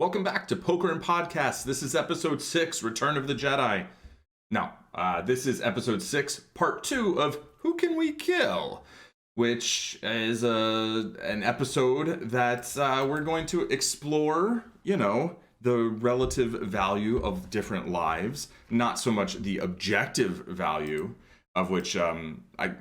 Welcome back to Poker and Podcasts. This is episode 6, Return of the Jedi. Now, this is episode 6, part 2 of Who Can We Kill? Which is an episode that we're going to explore, the relative value of different lives, not so much the objective value, of which I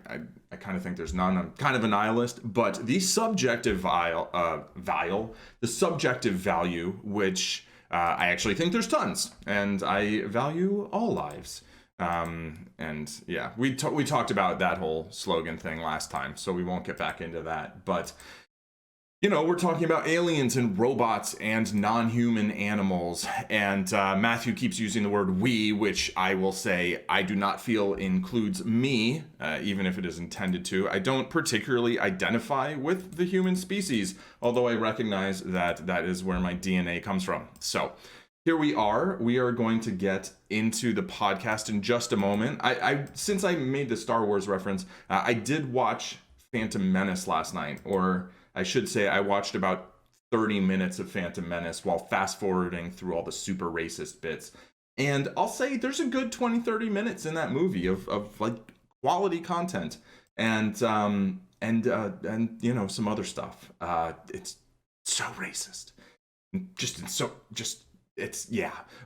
kind of think there's none. I'm kind of a nihilist, but the subjective the subjective value, which I actually think there's tons, and I value all lives. And yeah, we talked about that whole slogan thing last time, so we won't get back into that. But we're talking about aliens and robots and non-human animals, and Matthew keeps using the word we, which I will say I do not feel includes me, even if it is intended to. I don't particularly identify with the human species, although I recognize that that is where my DNA comes from. So here we are. We are going to get into the podcast in just a moment. Since I made the Star Wars reference, I did watch Phantom Menace last night, or I should say I watched about 30 minutes of Phantom Menace while fast forwarding through all the super racist bits. And I'll say there's a good 20-30 minutes in that movie of like quality content and some other stuff. It's so racist.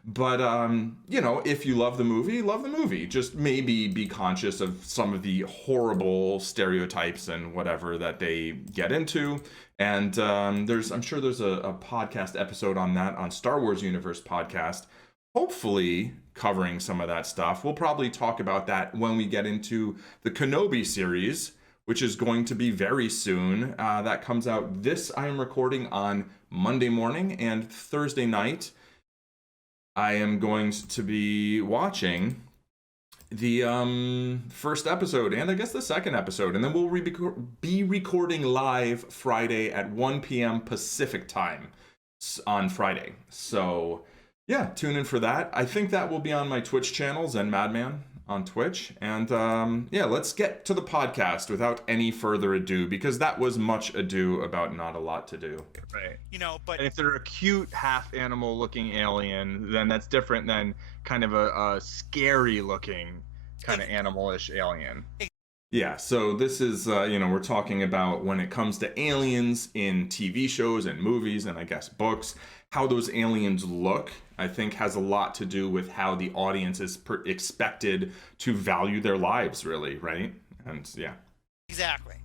But if you love the movie. Just maybe be conscious of some of the horrible stereotypes and whatever that they get into. And I'm sure there's a podcast episode on that on Star Wars Universe podcast, hopefully covering some of that stuff. We'll probably talk about that when we get into the Kenobi series, which is going to be very soon. That comes out I am recording on Monday morning, and Thursday night I am going to be watching the first episode, and I guess the second episode, and then we'll be recording live Friday at 1 p.m. Pacific time on Friday. So yeah, tune in for that. I think that will be on my Twitch channel, ZenMadman on Twitch. And let's get to the podcast without any further ado, because that was much ado about not a lot to do. Right. But and if they're a cute half animal looking alien, then that's different than kind of a scary looking kind of animalish alien. Yeah, so this is, we're talking about when it comes to aliens in TV shows and movies and I guess books, how those aliens look, I think has a lot to do with how the audience is expected to value their lives, really, right? And yeah. Exactly.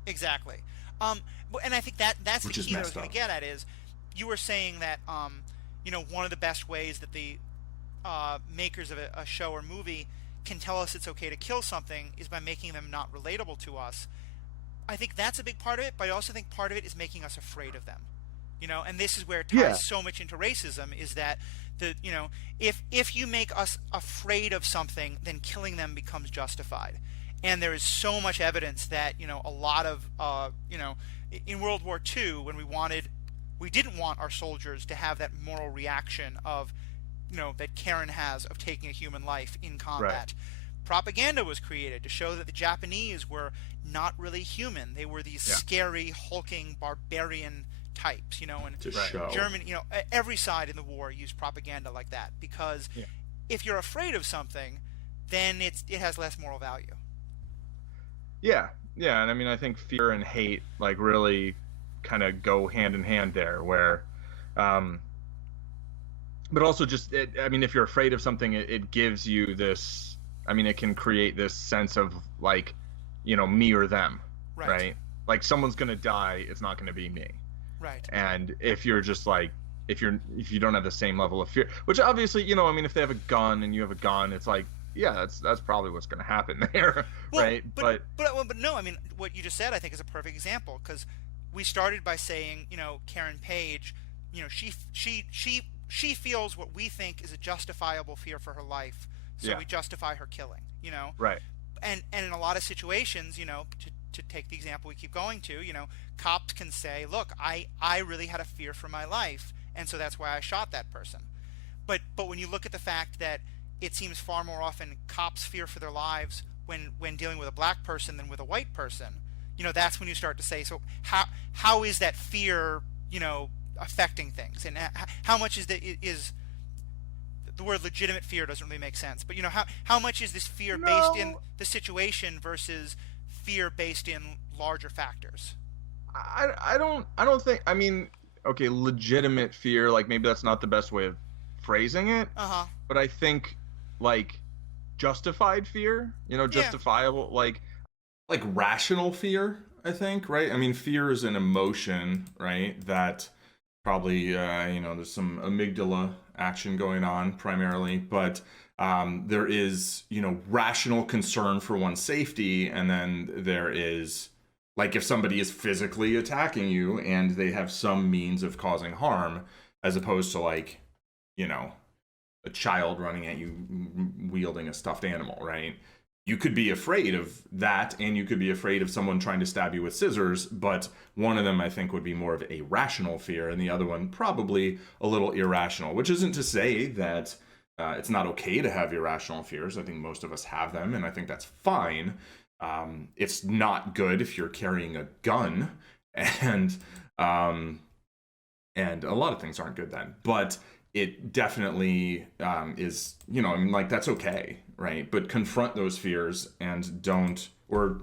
And I think that's the key that I was going to get at is, you were saying that, one of the best ways that the makers of a show or movie can tell us it's okay to kill something is by making them not relatable to us. I think that's a big part of it, but I also think part of it is making us afraid of them. And this is where it ties so much into racism, is that if you make us afraid of something, then killing them becomes justified. And there is so much evidence that, a lot of, in World War II, when we didn't want our soldiers to have that moral reaction of, that Karen has of taking a human life in combat. Right. Propaganda was created to show that the Japanese were not really human. They were these scary, hulking, barbarian types, and Germany, every side in the war used propaganda like that, because if you're afraid of something, then it has less moral value. Yeah, and I mean, I think fear and hate like really kind of go hand in hand there, where but also just if you're afraid of something, it gives you this, it can create this sense of like, me or them, right? Like someone's gonna die, it's not gonna be me. Right. And if you're just like, if you don't have the same level of fear, which obviously, if they have a gun and you have a gun, it's like, yeah, that's probably what's going to happen there, right? But no, what you just said, I think, is a perfect example, because we started by saying, Karen Page, she feels what we think is a justifiable fear for her life, so we justify her killing, Right. And in a lot of situations, to take the example we keep going to, cops can say, look, I really had a fear for my life, and so that's why I shot that person. But when you look at the fact that it seems far more often cops fear for their lives when dealing with a black person than with a white person, that's when you start to say, so how is that fear, affecting things, and how much is the word legitimate fear doesn't really make sense, but how much is this fear based in the situation versus fear based in larger factors? I don't think, I mean, okay, legitimate fear, like maybe that's not the best way of phrasing it, but I think like justified fear, justifiable, like rational fear, I think, right? I mean, fear is an emotion, right? That probably, there's some amygdala action going on primarily, but there is, rational concern for one's safety. And then there is, like, if somebody is physically attacking you and they have some means of causing harm, as opposed to, like, a child running at you wielding a stuffed animal, right? You could be afraid of that, and you could be afraid of someone trying to stab you with scissors, but one of them, I think, would be more of a rational fear, and the other one probably a little irrational, which isn't to say that it's not okay to have irrational fears. I think most of us have them, and I think that's fine. It's not good if you're carrying a gun, and a lot of things aren't good then, but it definitely is, that's okay, right? But confront those fears and don't, or,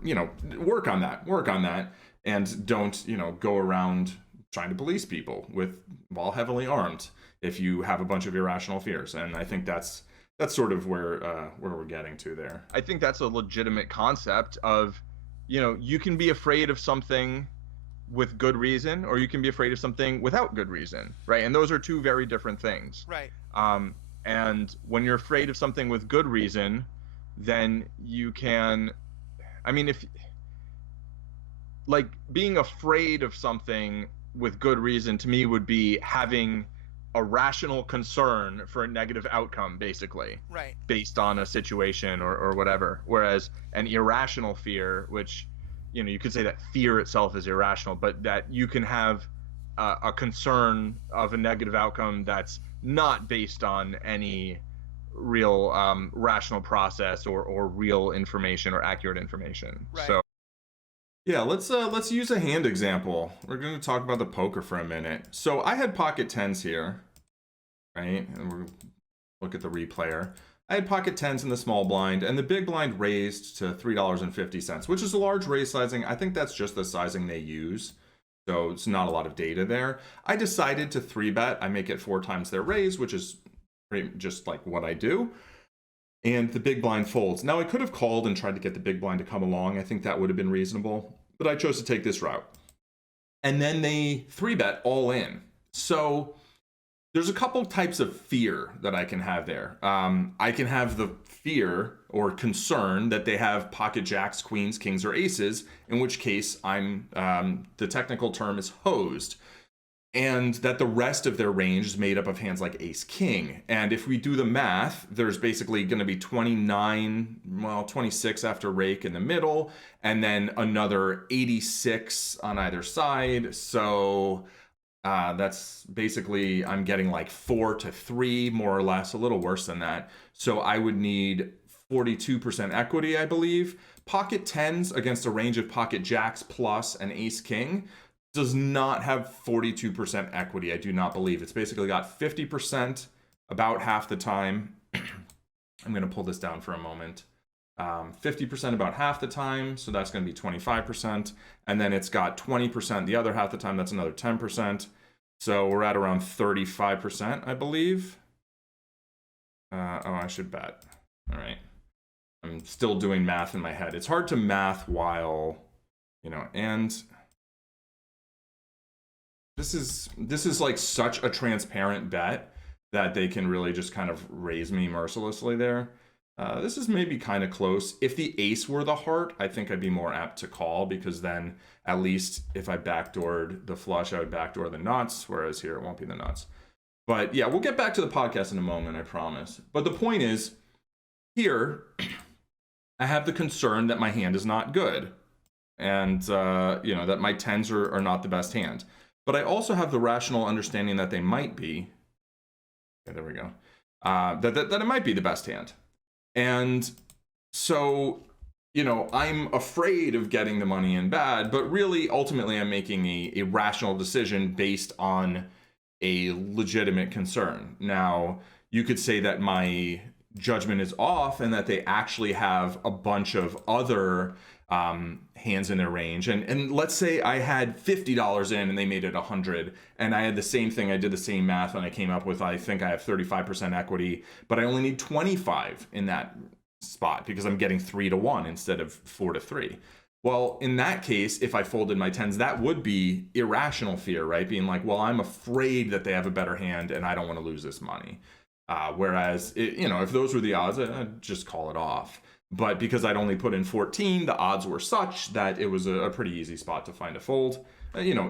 work on that and don't, go around trying to police people while heavily armed if you have a bunch of irrational fears. And I think that's sort of where we're getting to there. I think that's a legitimate concept of, you can be afraid of something with good reason, or you can be afraid of something without good reason, right? And those are two very different things. Right. And when you're afraid of something with good reason, then you can, if, like, being afraid of something with good reason to me would be having a rational concern for a negative outcome, basically. Right. Based on a situation or whatever. Whereas an irrational fear, which, you could say that fear itself is irrational, but that you can have a concern of a negative outcome that's not based on any real rational process or real information or accurate information. Right. So yeah, let's use a hand example. We're going to talk about the poker for a minute. So I had pocket tens here, right? And we'll look at the replayer. I had pocket tens in the small blind, and the big blind raised to $3.50, which is a large raise sizing. I think that's just the sizing they use, so it's not a lot of data there. I decided to 3-bet. I make it 4 times their raise, which is pretty just like what I do. And the big blind folds. Now, I could have called and tried to get the big blind to come along. I think that would have been reasonable, but I chose to take this route. And then they 3-bet all in. So there's a couple types of fear that I can have there. I can have the fear or concern that they have pocket jacks, queens, kings, or aces, in which case I'm, the technical term is hosed, and that the rest of their range is made up of hands like ace, king. And if we do the math, there's basically going to be 26 after rake in the middle, and then another 86 on either side. So that's basically, I'm getting like 4 to 3, more or less, a little worse than that. So I would need 42% equity, I believe. Pocket tens against a range of pocket jacks plus an ace king does not have 42% equity, I do not believe. It's basically got 50% about half the time. I'm going to pull this down for a moment. 50% about half the time, so that's going to be 25%. And then it's got 20% the other half the time, that's another 10%. So we're at around 35%, I believe. I should bet. All right. I'm still doing math in my head. It's hard to math while, and this is like such a transparent bet that they can really just kind of raise me mercilessly there. This is maybe kind of close. If the ace were the heart, I think I'd be more apt to call, because then at least if I backdoored the flush, I would backdoor the nuts, whereas here it won't be the nuts. But yeah, we'll get back to the podcast in a moment, I promise. But the point is, here, I have the concern that my hand is not good, and that my tens are not the best hand. But I also have the rational understanding that they might be. Okay, there we go. That it might be the best hand. And so, I'm afraid of getting the money in bad, but really, ultimately, I'm making a rational decision based on, a legitimate concern. Now, you could say that my judgment is off and that they actually have a bunch of other hands in their range. And let's say I had $50 in and they made it 100, and I had the same thing. I did the same math and I came up with, I think I have 35% equity, but I only need 25 in that spot because I'm getting 3-1 instead of 4-3. Well, in that case, if I folded my tens, that would be irrational fear, right? Being like, well, I'm afraid that they have a better hand and I don't want to lose this money. Whereas, if those were the odds, I'd just call it off. But because I'd only put in 14, the odds were such that it was a pretty easy spot to find a fold.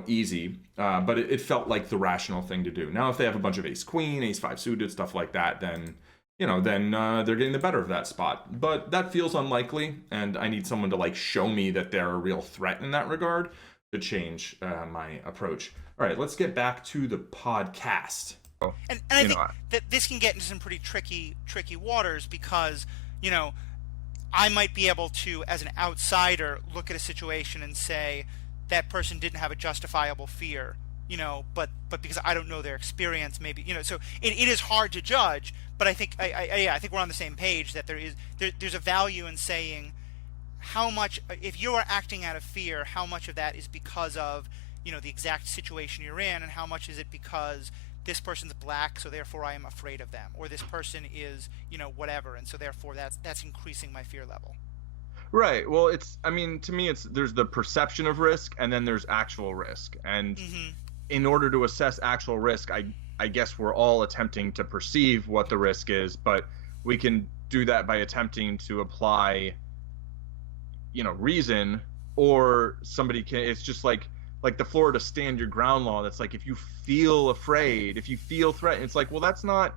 Easy, but it felt like the rational thing to do. Now, if they have a bunch of ace queen, ace five suited, stuff like that, then they're getting the better of that spot. But that feels unlikely, and I need someone to like show me that they're a real threat in that regard to change my approach. All right, let's get back to the podcast. And I think that this can get into some pretty tricky waters because, I might be able to, as an outsider, look at a situation and say that person didn't have a justifiable fear, but because I don't know their experience, maybe, so it is hard to judge. But I think I think we're on the same page that there's a value in saying how much, if you are acting out of fear, how much of that is because of the exact situation you're in, and how much is it because this person's black, so therefore I am afraid of them, or this person is whatever, and so therefore that's increasing my fear level. Right. Well, to me, there's the perception of risk, and then there's actual risk, and in order to assess actual risk, I guess we're all attempting to perceive what the risk is, but we can do that by attempting to apply reason, or somebody can, it's just like the Florida stand your ground law. That's like, if you feel afraid, if you feel threatened, it's like, well, that's not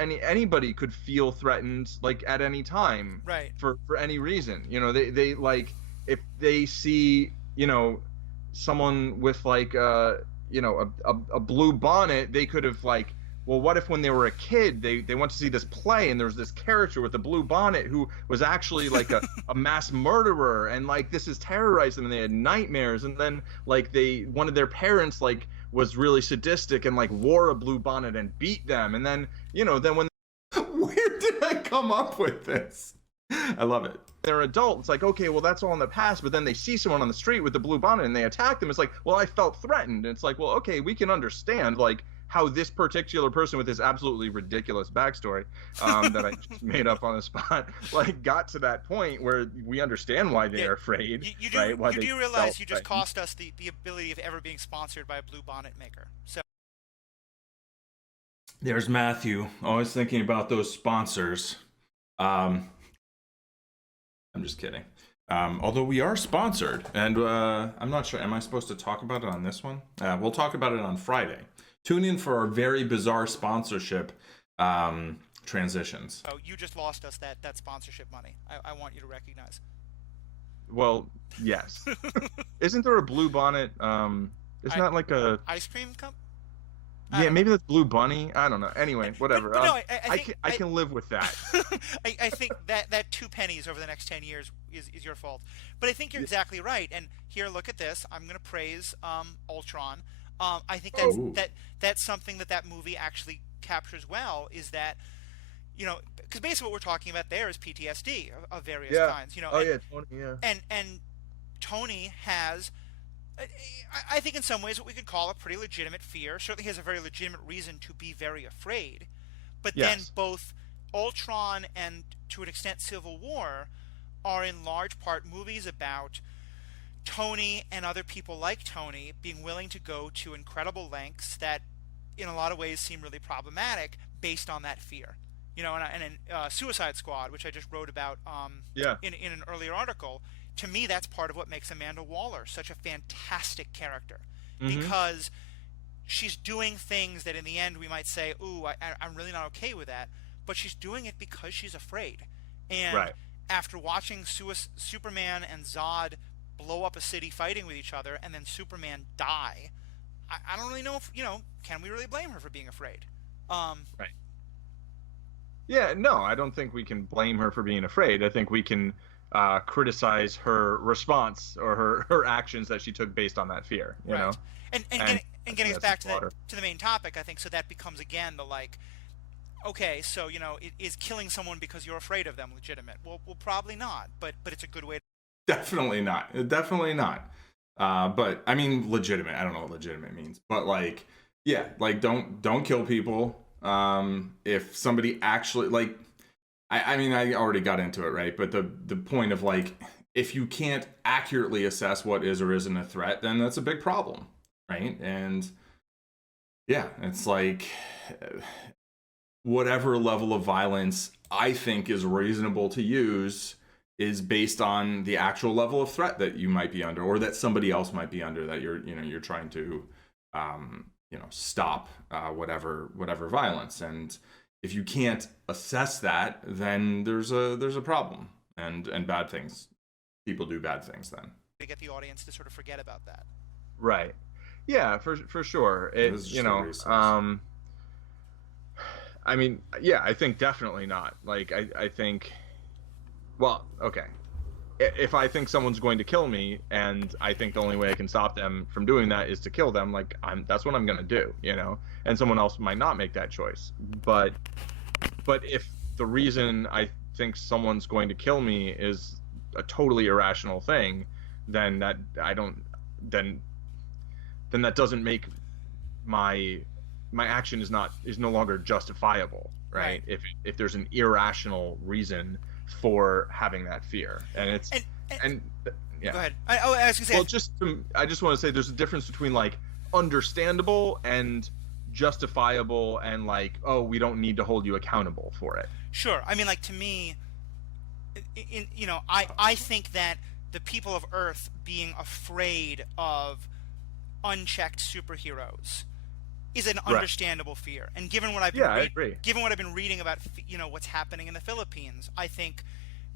anybody could feel threatened like at any time, right? For any reason. They like, if they see someone with like a blue bonnet, they could have like, well, what if when they were a kid, they went to see this play and there was this character with a blue bonnet who was actually like a mass murderer, and like this has terrorized them and they had nightmares, and then like one of their parents like was really sadistic and like wore a blue bonnet and beat them, and then then when where did I come up with this? I love it. They're adult, it's like, okay, well, that's all in the past, but then they see someone on the street with the blue bonnet and they attack them. It's like, well, I felt threatened. And it's like, well, okay, we can understand like how this particular person with this absolutely ridiculous backstory that I just made up on the spot like got to that point where we understand why they are afraid. You do, right? Why you do realize you just threatened. cost us the ability of ever being sponsored by a blue bonnet maker. So there's Matthew, always thinking about those sponsors. I'm just kidding. Although we are sponsored, and I'm not sure, am I supposed to talk about it on this one? We'll talk about it on Friday. Tune in for our very bizarre sponsorship transitions. Oh, you just lost us that sponsorship money. I want you to recognize. Well, yes. Isn't there a blue bonnet? Isn't that like a ice cream cup? Yeah, maybe that's Blue Bunny. I don't know. Anyway, whatever. But no, I can live with that. I think that 2 pennies over the next 10 years is your fault. But I think you're exactly right. And here, look at this. I'm going to praise Ultron. I think that's something that movie actually captures well, is that, because basically what we're talking about there is PTSD of various kinds. Tony, yeah. And Tony has, I think in some ways what we could call a pretty legitimate fear. Certainly has a very legitimate reason to be very afraid. But then both Ultron and, to an extent, Civil War are in large part movies about Tony and other people like Tony being willing to go to incredible lengths that in a lot of ways seem really problematic based on that fear. And in Suicide Squad, which I just wrote about in an earlier article, to me that's part of what makes Amanda Waller such a fantastic character. Because she's doing things that in the end we might say, ooh, I'm really not okay with that, but she's doing it because she's afraid. And after watching Superman and Zod blow up a city fighting with each other and then Superman die, I don't really know if, can we really blame her for being afraid? Yeah, no, I don't think we can blame her for being afraid. I think we can criticize her response or her actions that she took based on that fear, you know? And getting us back to the main topic, I think, so that becomes again the like, okay, so is killing someone because you're afraid of them legitimate? Well, probably not, but it's a good way. Definitely not. Definitely not. But I mean, legitimate. I don't know what legitimate means, but like, yeah, like don't kill people. If somebody actually like, I mean, I already got into it, right? But the point of like, if you can't accurately assess what is or isn't a threat, then that's a big problem, right? And yeah, it's like whatever level of violence I think is reasonable to use is based on the actual level of threat that you might be under, or that somebody else might be under, that you're trying to stop whatever violence. And if you can't assess that, then there's a problem, and bad things. People do bad things then. To get the audience to sort of forget about that. Right. Yeah, for sure. I mean, yeah, I think definitely not. Like, I think, well, okay. If I think someone's going to kill me, and I think the only way I can stop them from doing that is to kill them, like, that's what I'm going to do, And someone else might not make that choice. But if the reason I think someone's going to kill me is a totally irrational thing, then that doesn't make my action is no longer justifiable, right? If there's an irrational reason for having that fear, and it's and yeah. Go ahead. I was gonna say. Well, I just want to say there's a difference between like understandable and justifiable, and like, oh, we don't need to hold you accountable for it. Sure. I mean, like, to me, I think that the people of Earth being afraid of unchecked superheroes is an understandable fear. And given what I've been reading about, what's happening in the Philippines, I think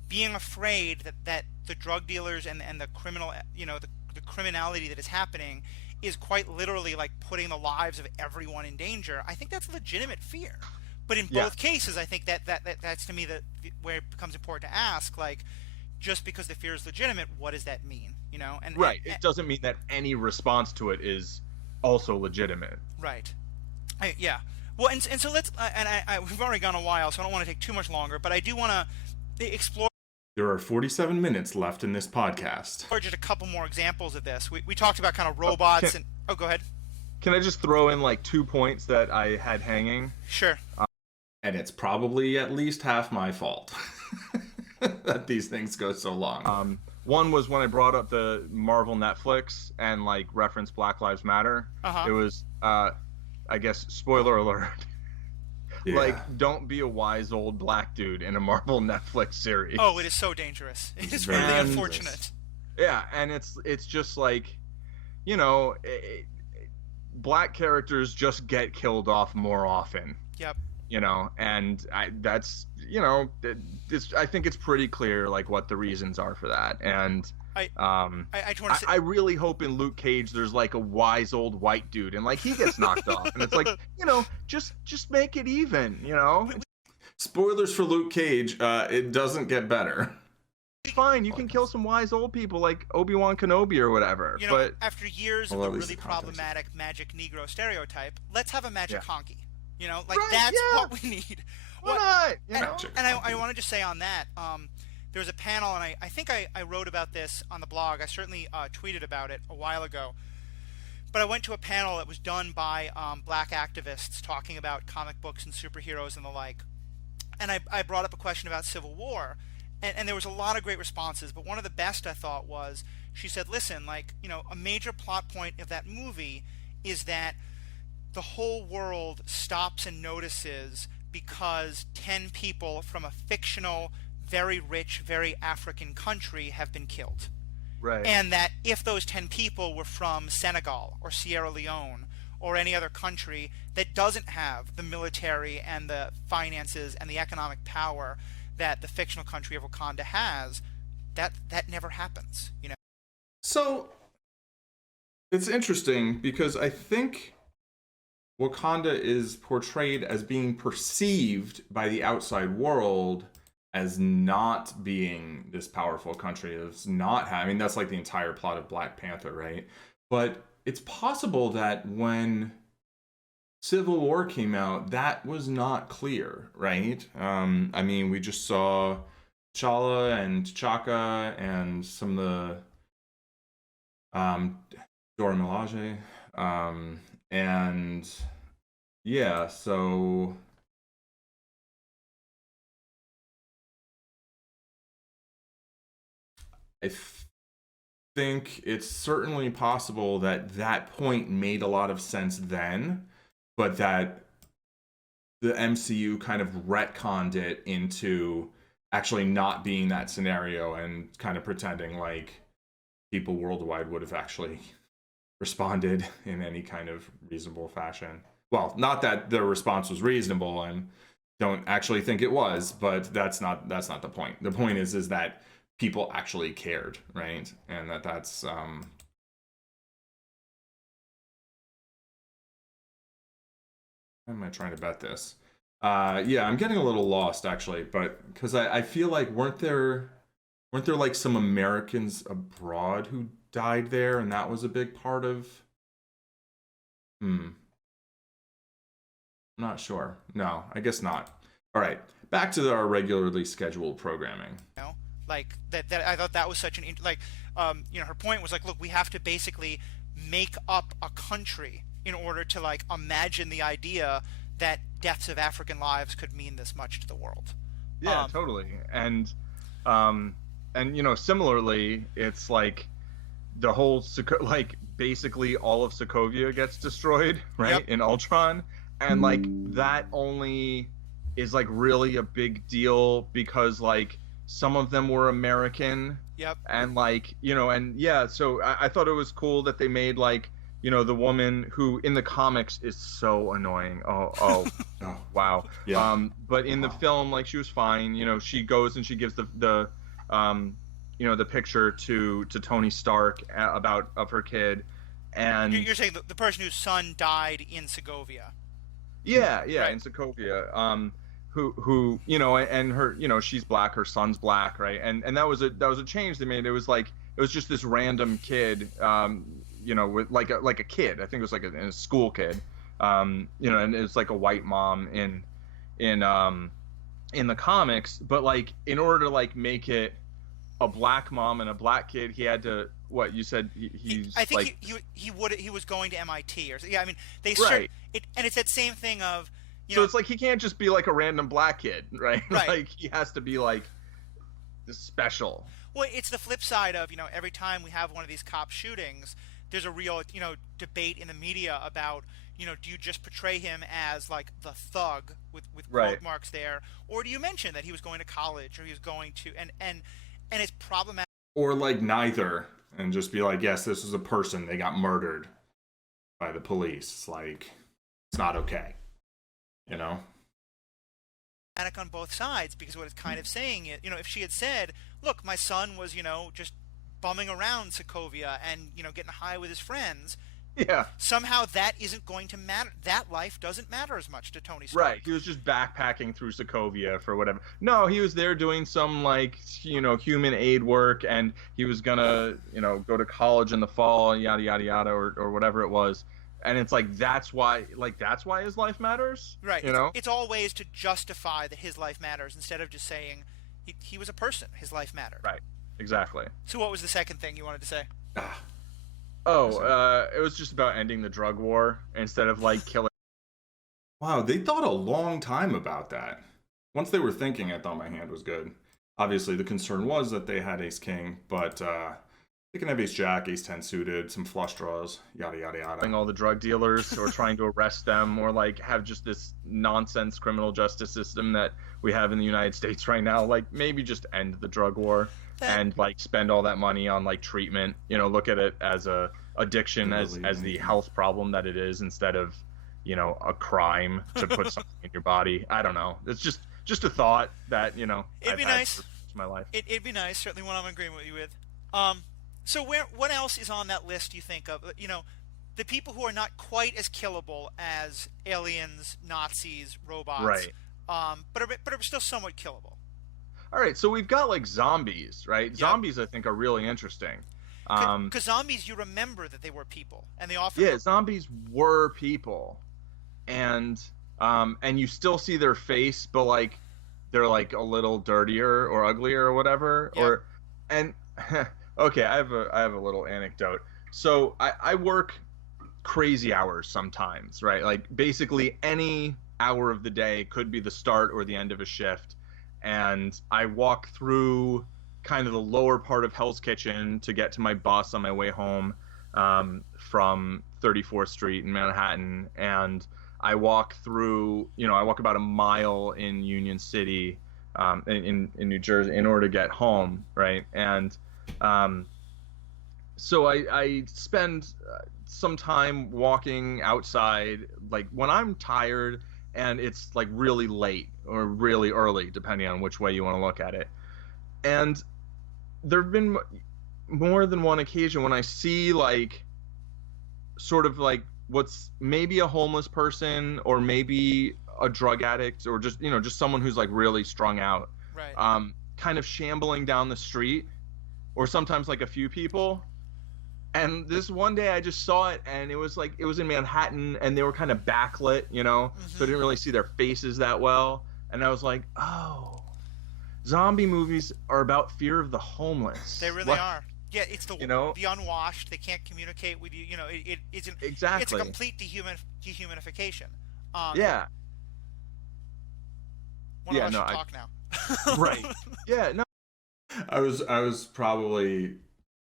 being afraid that the drug dealers and the criminal, the criminality that is happening is quite literally like putting the lives of everyone in danger. I think that's a legitimate fear. But in both cases, I think that's to me where it becomes important to ask, like, just because the fear is legitimate, what does that mean? It doesn't mean that any response to it is also legitimate. Right. Yeah. Well, and so let's we've already gone a while, so I don't want to take too much longer, but I do want to explore. There are 47 minutes left in this podcast. Or just a couple more examples of this. We talked about kind of robots go ahead. Can I just throw in like 2 points that I had hanging? Sure. And it's probably at least half my fault that these things go so long. One was when I brought up the Marvel Netflix and like referenced Black Lives Matter. It was, I guess, spoiler alert. Yeah. Like, don't be a wise old black dude in a Marvel Netflix series. Oh, it is so dangerous. It is really unfortunate. Yeah, and it's just like, black characters just get killed off more often. Yep. And I think it's pretty clear like what the reasons are for that. And I really hope in Luke Cage there's like a wise old white dude and like he gets knocked off, and it's like, just make it even, Spoilers for Luke Cage, it doesn't get better. It's fine, you can kill some wise old people like Obi-Wan Kenobi or whatever. But after years of the really problematic magic Negro stereotype, let's have a magic honky. What we need. Why not? And I want to just say on that, there was a panel, and I think I wrote about this on the blog. I certainly tweeted about it a while ago. But I went to a panel that was done by black activists talking about comic books and superheroes and the like. And I brought up a question about Civil War. And there was a lot of great responses. But one of the best, I thought, was she said, listen, a major plot point of that movie is that the whole world stops and notices because 10 people from a fictional, very rich, very African country have been killed. Right. And that if those 10 people were from Senegal or Sierra Leone or any other country that doesn't have the military and the finances and the economic power that the fictional country of Wakanda has, that never happens, So it's interesting because I think Wakanda is portrayed as being perceived by the outside world as not being this powerful country, as not having, that's like the entire plot of Black Panther, right? But it's possible that when Civil War came out, that was not clear, right? I mean, we just saw T'Challa and T'Chaka and some of the Dora Milaje, and yeah, so I think it's certainly possible that that point made a lot of sense then, but that the MCU kind of retconned it into actually not being that scenario and kind of pretending like people worldwide would have actually responded in any kind of reasonable fashion. Well, not that the response was reasonable, and don't actually think it was, but that's not the point. The point is that people actually cared, right? And that's how am I trying to bet this? Yeah, I'm getting a little lost actually, but because I feel like weren't there like some Americans abroad who died there, and that was a big part of. I'm not sure. No, I guess not. All right, back to our regularly scheduled programming. Like that I thought that was such an her point was like, look, we have to basically make up a country in order to like imagine the idea that deaths of African lives could mean this much to the world. Yeah, totally. And similarly, it's like the whole like basically all of Sokovia gets destroyed, right? Yep. In Ultron, and like that only is like really a big deal because like some of them were American. Yep. And like, and yeah, so I thought it was cool that they made like, the woman who in the comics is so annoying. Oh, wow. Yeah. But in the film, like, she was fine. She goes and she gives the picture to Tony Stark of her kid. And you're saying the person whose son died in Segovia. Yeah, right. In Sokovia. Who and her, she's black, her son's black, right? And that was a change they made. It was just this random kid, with like a kid. I think it was like a school kid, and it's like a white mom in the comics. But like in order to like make it a black mom and a black kid, he had to. What you said? I think like, he was going to MIT or yeah. I mean they right. And it's that same thing of. So it's like he can't just be like a random black kid, right? Right. Like he has to be like special. Well, it's the flip side of, every time we have one of these cop shootings, there's a real, debate in the media about, do you just portray him as like the thug with right. quote marks there, or do you mention that he was going to college or he was going to and it's problematic. Or like neither, and just be like, yes, this was a person, they got murdered by the police. Like, it's not okay. On both sides, because what it's kind of saying is, if she had said, look, my son was, just bumming around Sokovia and, getting high with his friends. Yeah. Somehow that isn't going to matter. That life doesn't matter as much to Tony Stark. Right. He was just backpacking through Sokovia for whatever. No, he was there doing some like, human aid work, and he was gonna, go to college in the fall, yada, yada, yada, or whatever it was. And it's like that's why his life matters, right? It's all ways to justify that his life matters instead of just saying he was a person, his life mattered. Right, exactly. So what was the second thing you wanted to say? It was just about ending the drug war instead of like killing. Wow, they thought a long time about that. Once they were thinking, I thought my hand was good. Obviously, the concern was that they had Ace King, but. They can have Ace Jack, Ace 10 suited, some flush draws, yada, yada, yada. All the drug dealers or trying to arrest them or like have just this nonsense criminal justice system that we have in the United States right now. Like maybe just end the drug war and like spend all that money on like treatment, look at it as a addiction, as the health problem that it is instead of, a crime to put something in your body. I don't know. It's just a thought that, it'd be nice. My life. It'd be nice. Certainly one I'm agreeing with you with. So what else is on that list you think of? The people who are not quite as killable as aliens, Nazis, robots, right? But are still somewhat killable. All right, so we've got like zombies, right? Yep. Zombies, I think, are really interesting. Because zombies, you remember that they were people, and they often zombies were people, and you still see their face, but like they're like a little dirtier or uglier or whatever. Okay, I have a little anecdote. So I work crazy hours sometimes, right? Like basically any hour of the day could be the start or the end of a shift, and I walk through kind of the lower part of Hell's Kitchen to get to my bus on my way home from 34th Street in Manhattan, and I walk through, I walk about a mile in Union City in New Jersey in order to get home, right? And so I spend some time walking outside, like when I'm tired and it's like really late or really early, depending on which way you want to look at it. And there have been more than one occasion when I see like sort of like what's maybe a homeless person or maybe a drug addict or just just someone who's like really strung out, right? Kind of shambling down the street, or sometimes like a few people. And this one day I just saw it, and it was in Manhattan, and they were kind of backlit, so I didn't really see their faces that well. And I was like, oh, zombie movies are about fear of the homeless. They really are. Yeah, it's the unwashed. They can't communicate with you. It's exactly. It's a complete dehumanification. Yeah. One of us should talk now. Right. Yeah. No. I was probably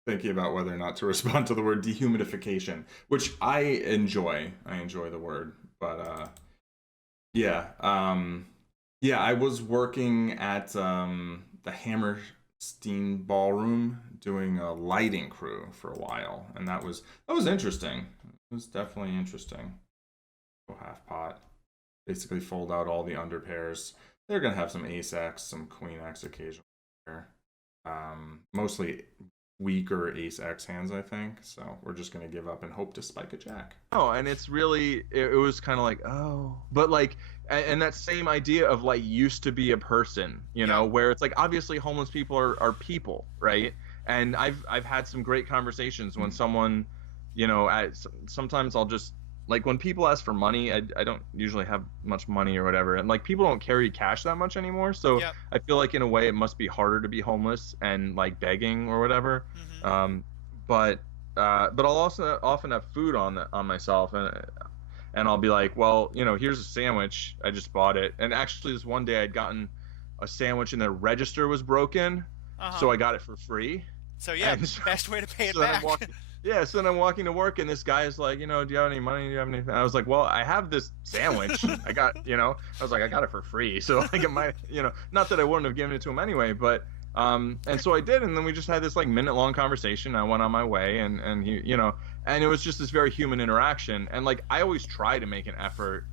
thinking about whether or not to respond to the word dehumidification, which I enjoy. I enjoy the word, but yeah. I was working at the Hammerstein Ballroom doing a lighting crew for a while, and that was interesting. It was definitely interesting. Half pot, basically fold out all the underpairs. They're gonna have some ace x, some queen x occasionally. Mostly weaker ace x hands, I think. So we're just gonna give up and hope to spike a jack. Oh, and it's really it was kind of like, oh, but like, and that same idea of like used to be a person, where it's like obviously homeless people are people, right? And I've had some great conversations when someone, sometimes I'll just like when people ask for money, I don't usually have much money or whatever, and like people don't carry cash that much anymore, so I feel like in a way it must be harder to be homeless and like begging or whatever. But I'll also often have food on myself, and I'll be like, well, here's a sandwich, I just bought it. And actually this one day I'd gotten a sandwich and the register was broken, so I got it for free. So best way to pay it back. So then I'm walking to work, and this guy is like, do you have any money? Do you have anything? I was like, well, I have this sandwich. I got, I was like, I got it for free. So like it might, not that I wouldn't have given it to him anyway, but, and so I did. And then we just had this like minute-long conversation. I went on my way, and he, and it was just this very human interaction. And like, I always try to make an effort,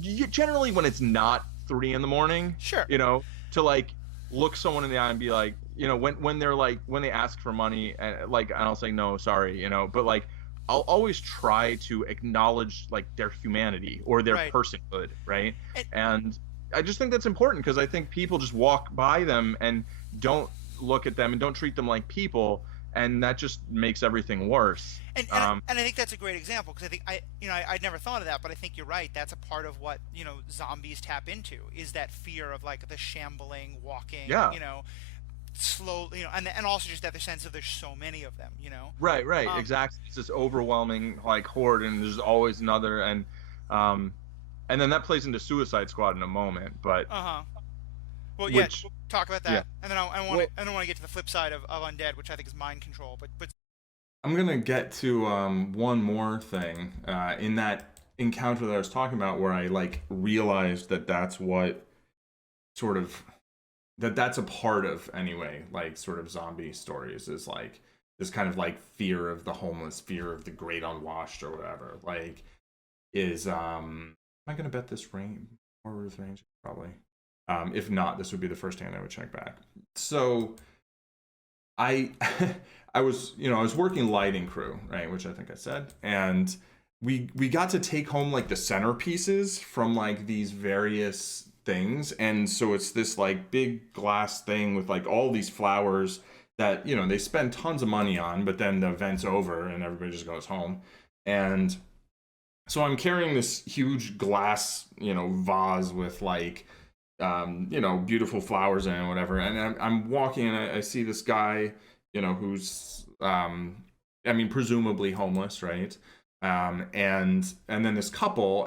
generally when it's not 3 a.m, sure, to like look someone in the eye and be like, when they're like, when they ask for money, and like, and I'll say no, sorry, but like I'll always try to acknowledge like their humanity or their personhood, right? And I just think that's important, because I think people just walk by them and don't look at them and don't treat them like people, and that just makes everything worse. And I think that's a great example, because I think I'd never thought of that, but I think you're right. That's a part of what zombies tap into, is that fear of like the shambling, walking, slowly, and also just that the sense of there's so many of them, Right, exactly. It's this overwhelming like horde, and there's always another, and then that plays into Suicide Squad in a moment, but well, we'll talk about that, and then I don't want to get to the flip side of Undead, which I think is mind control, but I'm gonna get to one more thing in that encounter that I was talking about, where I like realized that that's what sort of that's a part of, anyway, like sort of zombie stories, is like this kind of like fear of the homeless, fear of the great unwashed or whatever. Like, is am I gonna bet this range or Ruth range? Probably. If not, this would be the first hand I would check back. So I was working lighting crew, right, which I think I said, and we got to take home like the centerpieces from like these various things, and so it's this like big glass thing with like all these flowers that, you know, they spend tons of money on, but then the event's over and everybody just goes home. And so I'm carrying this huge glass, you know, vase with like, you know, beautiful flowers in it and whatever. And I'm walking and I see this guy, you know, who's, I mean, presumably homeless, right? And then this couple,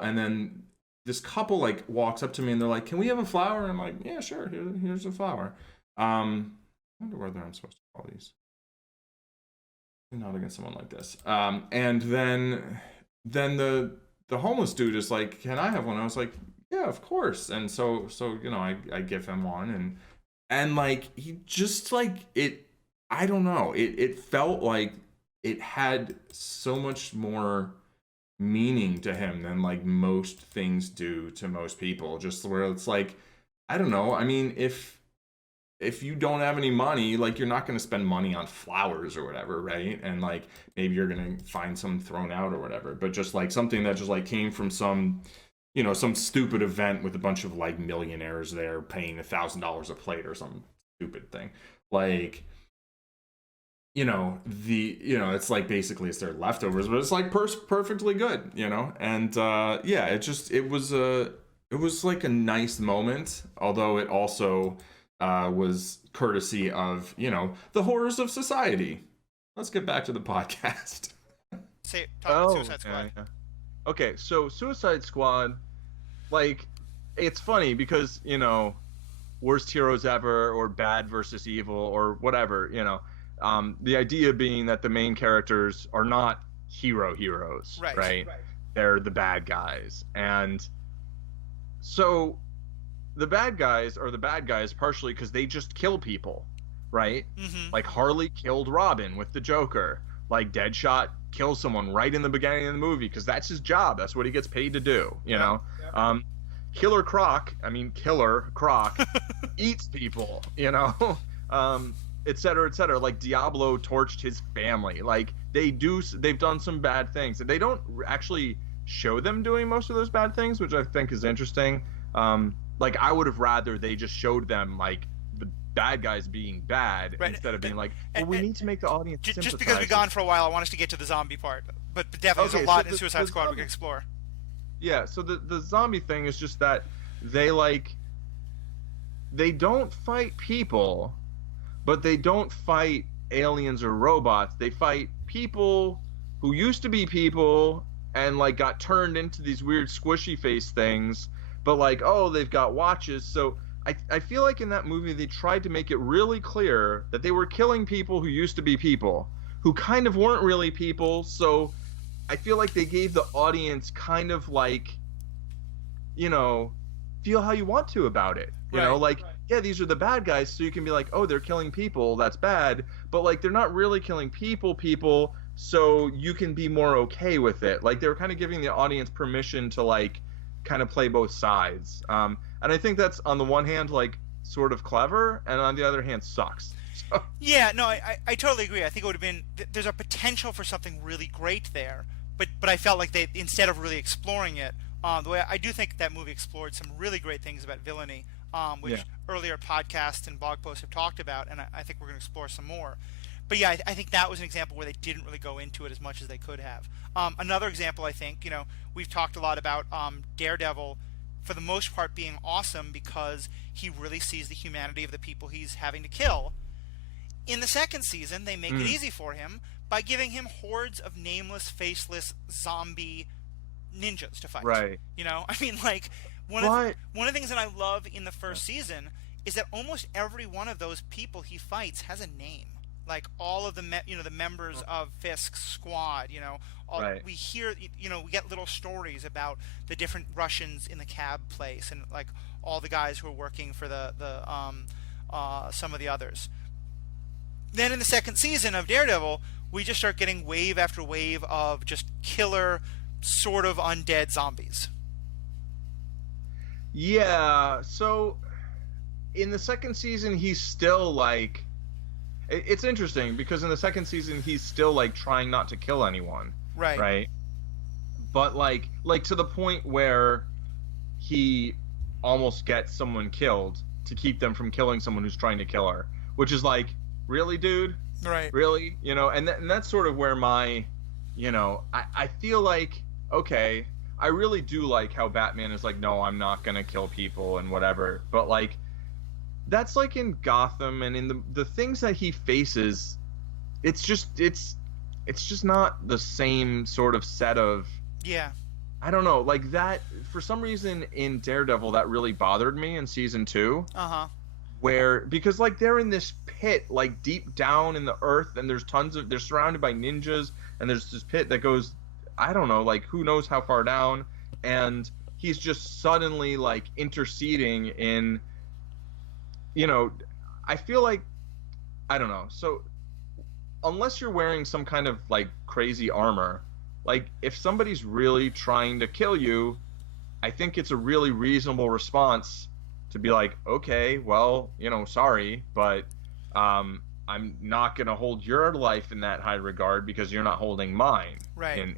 like walks up to me and they're like, "Can we have a flower?" And I'm like, "Yeah, sure. Here's a flower." I wonder whether I'm supposed to call these. Not against someone like this. And then the homeless dude is like, "Can I have one?" I was like, "Yeah, of course." And so you know, I give him one, and like he just like it. I don't know. It felt like it had so much more meaning to him than like most things do to most people. Just where it's like, I don't know. I mean, if you don't have any money, like you're not going to spend money on flowers or whatever, right? And like maybe you're going to find some thrown out or whatever. But just like something that just like came from some, you know, some stupid event with a bunch of like millionaires there paying $1,000 a plate or some stupid thing, like. You know, it's like basically it's their leftovers, but it's like perfectly good, you know? And yeah, it was like a nice moment, although it also was courtesy of, you know, the horrors of society. Let's get back to the podcast. Talk about Suicide Squad. Yeah. Okay, so Suicide Squad, like, it's funny because, you know, worst heroes ever or bad versus evil or whatever, you know. The idea being that the main characters are not heroes, right? They're the bad guys. And so the bad guys are the bad guys partially because they just kill people, right? Mm-hmm. Like Harley killed Robin with the Joker. Like Deadshot kills someone right in the beginning of the movie because that's his job. That's what he gets paid to do, you know? Yeah. Killer Croc eats people, you know? Et cetera, et cetera. Like Diablo torched his family. Like they've done some bad things. They don't actually show them doing most of those bad things, which I think is interesting. Like I would have rather they just showed them like the bad guys being bad instead of being like, well, we need to make the audience sympathize. Just because we've gone for a while, I want us to get to the zombie part. But definitely there's a lot in Suicide Squad we can explore. Yeah, so the zombie thing is just that they don't fight people, but they don't fight aliens or robots. They fight people who used to be people and like got turned into these weird squishy face things, but like, oh, they've got watches. So I feel like in that movie they tried to make it really clear that they were killing people who used to be people, who kind of weren't really people. So I feel like they gave the audience kind of like, you know, feel how you want to about it. You know, like, yeah, these are the bad guys, so you can be like, oh, they're killing people, that's bad. But like, they're not really killing people, so you can be more okay with it. Like, they were kind of giving the audience permission to like kind of play both sides. And I think that's on the one hand like sort of clever, and on the other hand sucks. So. Yeah, no, I totally agree. I think it would have been there's a potential for something really great there, but I felt like they, instead of really exploring it, the way I do think that movie explored some really great things about villainy, which earlier podcasts and blog posts have talked about, and I think we're going to explore some more. But yeah, I think that was an example where they didn't really go into it as much as they could have. Another example, I think, you know, we've talked a lot about Daredevil, for the most part, being awesome because he really sees the humanity of the people he's having to kill. In the second season, they make it easy for him by giving him hordes of nameless, faceless zombie ninjas to fight. Right. You know, I mean, like, one of the things that I love in the first season is that almost every one of those people he fights has a name. Like all of the the members of Fisk's squad, you know, we hear, you know, we get little stories about the different Russians in the cab place and like all the guys who are working for the some of the others. Then in the second season of Daredevil, we just start getting wave after wave of just killer, sort of undead zombies. Yeah, so in the second season, he's still like, it's interesting because in the second season, he's still like trying not to kill anyone. Right. But like to the point where he almost gets someone killed to keep them from killing someone who's trying to kill her, which is like really, dude? Right. Really? And that's sort of where my, I feel like, okay, I really do like how Batman is like, no, I'm not gonna kill people and whatever. But like, that's like in Gotham and in the things that he faces, it's just not the same sort of set of. Yeah. I don't know, like that, for some reason in Daredevil that really bothered me in season 2. Because like they're in this pit like deep down in the earth, and they're surrounded by ninjas, and there's this pit that goes, I don't know, like who knows how far down, and he's just suddenly like interceding in, I feel like, I don't know. So unless you're wearing some kind of like crazy armor, like if somebody's really trying to kill you, I think it's a really reasonable response to be like, okay, well, sorry, but I'm not going to hold your life in that high regard because you're not holding mine, right,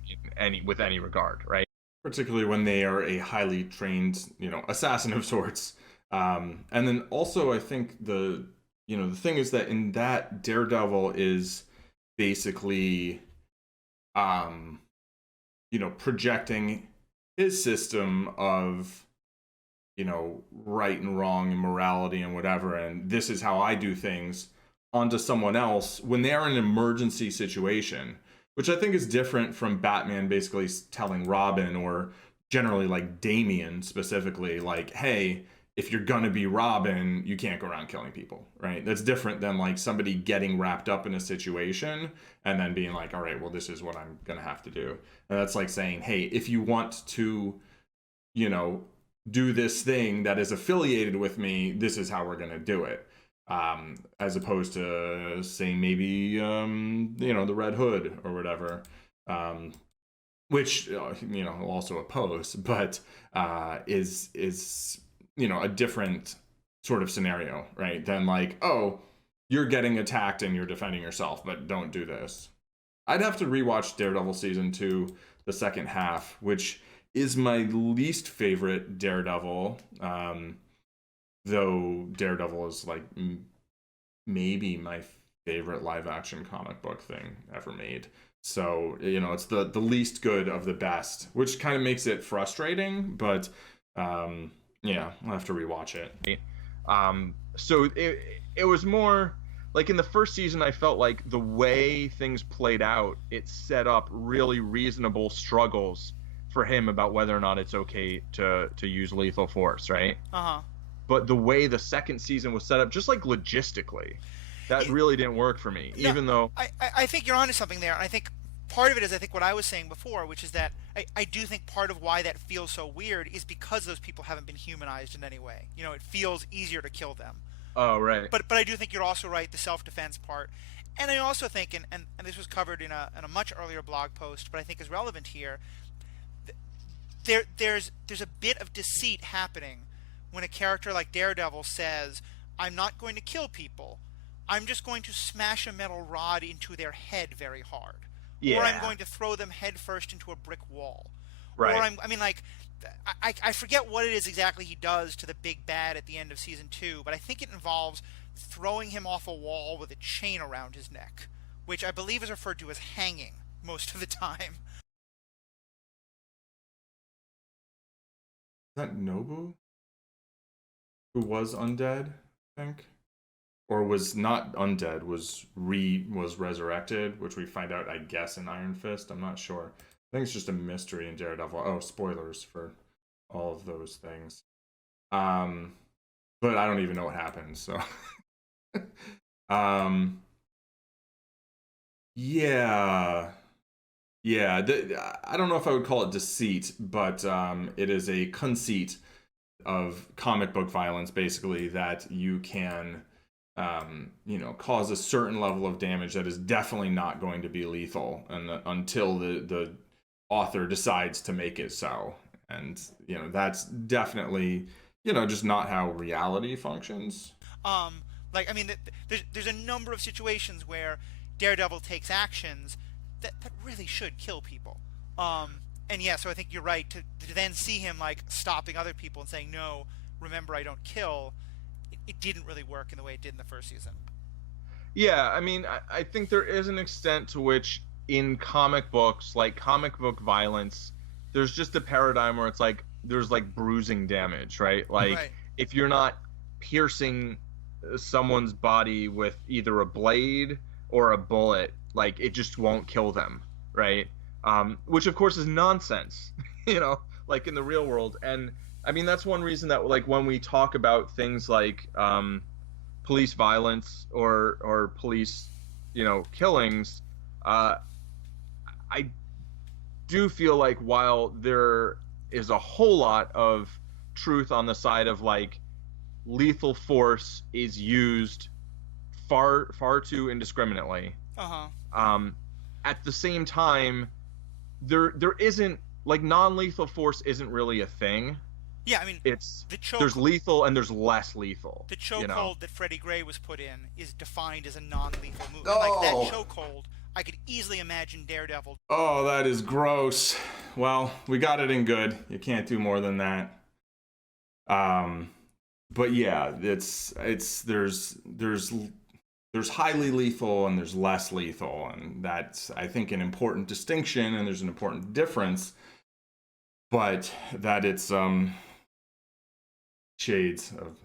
with any regard, right? Particularly when they are a highly trained, assassin of sorts. And then also I think the thing is that in that Daredevil is basically, projecting his system of, right and wrong and morality and whatever, and this is how I do things, onto someone else when they are in an emergency situation, which I think is different from Batman basically telling Robin, or generally like Damian specifically, like, hey, if you're gonna be Robin, you can't go around killing people, right? That's different than like somebody getting wrapped up in a situation and then being like, all right, well, this is what I'm gonna have to do. And that's like saying, hey, if you want to, do this thing that is affiliated with me, this is how we're gonna do it. As opposed to saying maybe, the Red Hood or whatever, which, also oppose, but is a different sort of scenario, right? Than like, oh, you're getting attacked and you're defending yourself, but don't do this. I'd have to rewatch Daredevil season 2, the second half, which is my least favorite Daredevil, though Daredevil is like maybe my favorite live action comic book thing ever made. So, it's the least good of the best, which kind of makes it frustrating, but yeah, I'll have to rewatch it. So it was more like in the first season, I felt like the way things played out, it set up really reasonable struggles for him about whether or not it's okay to use lethal force, right? But the way the second season was set up, just like logistically, that really didn't work for me. No, even though I think you're onto something there. I think part of it is what I was saying before, which is that I do think part of why that feels so weird is because those people haven't been humanized in any way. It feels easier to kill them. Oh, right. But I do think you're also right, the self-defense part. And I also think, and this was covered in a much earlier blog post, but I think is relevant here, there's a bit of deceit happening when a character like Daredevil says, I'm not going to kill people. I'm just going to smash a metal rod into their head very hard. Yeah. Or I'm going to throw them headfirst into a brick wall. Right. Or I forget what it is exactly he does to the big bad at the end of season 2, but I think it involves throwing him off a wall with a chain around his neck, which I believe is referred to as hanging most of the time. Is that Nobu? Who was undead, I think? Or was not undead, was resurrected, which we find out, I guess, in Iron Fist. I'm not sure. I think it's just a mystery in Daredevil. Oh, spoilers for all of those things. But I don't even know what happens, so. Yeah. I don't know if I would call it deceit, but it is a conceit of comic book violence, basically, that you can, cause a certain level of damage that is definitely not going to be lethal, and until the author decides to make it so. And that's definitely just not how reality functions. There's a number of situations where Daredevil takes actions that really should kill people. And yeah, so I think you're right to then see him like stopping other people and saying, no, remember, I don't kill. It didn't really work in the way it did in the first season. Yeah, I mean, I think there is an extent to which in comic books, like comic book violence, there's just a paradigm where it's like there's like bruising damage, right? Like if you're not piercing someone's body with either a blade or a bullet, like it just won't kill them, right? Which of course is nonsense, like in the real world. And I mean, that's one reason that like when we talk about things like police violence or police, killings, I do feel like while there is a whole lot of truth on the side of like lethal force is used far too indiscriminately. At the same time, there isn't like non-lethal force isn't really a thing. Yeah, I mean, there's lethal and there's less lethal. The chokehold that Freddie Gray was put in is defined as a non-lethal move. Oh. Like that chokehold, I could easily imagine Daredevil. Oh, that is gross. Well, we got it in good. You can't do more than that. But yeah, there's highly lethal and there's less lethal, and that's, I think, an important distinction, and there's an important difference. But that it's shades of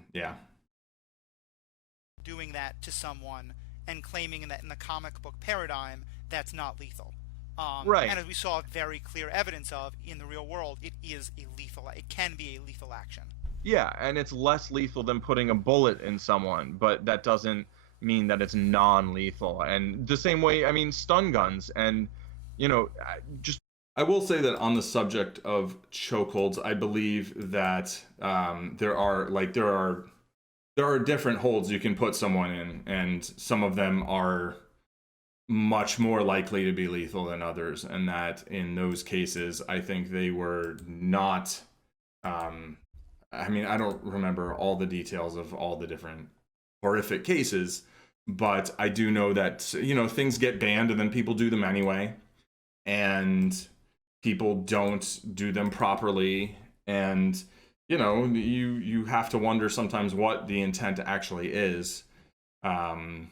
doing that to someone and claiming that in the comic book paradigm that's not lethal. Right. And as we saw very clear evidence of in the real world, it can be a lethal action. Yeah, and it's less lethal than putting a bullet in someone, but that doesn't mean that it's non-lethal. And the same way, I mean, stun guns and, just... I will say that on the subject of chokeholds, I believe that there are different holds you can put someone in, and some of them are much more likely to be lethal than others, and that in those cases, I think they were not... I mean, I don't remember all the details of all the different horrific cases, but I do know that, things get banned and then people do them anyway, and people don't do them properly, and you have to wonder sometimes what the intent actually is, and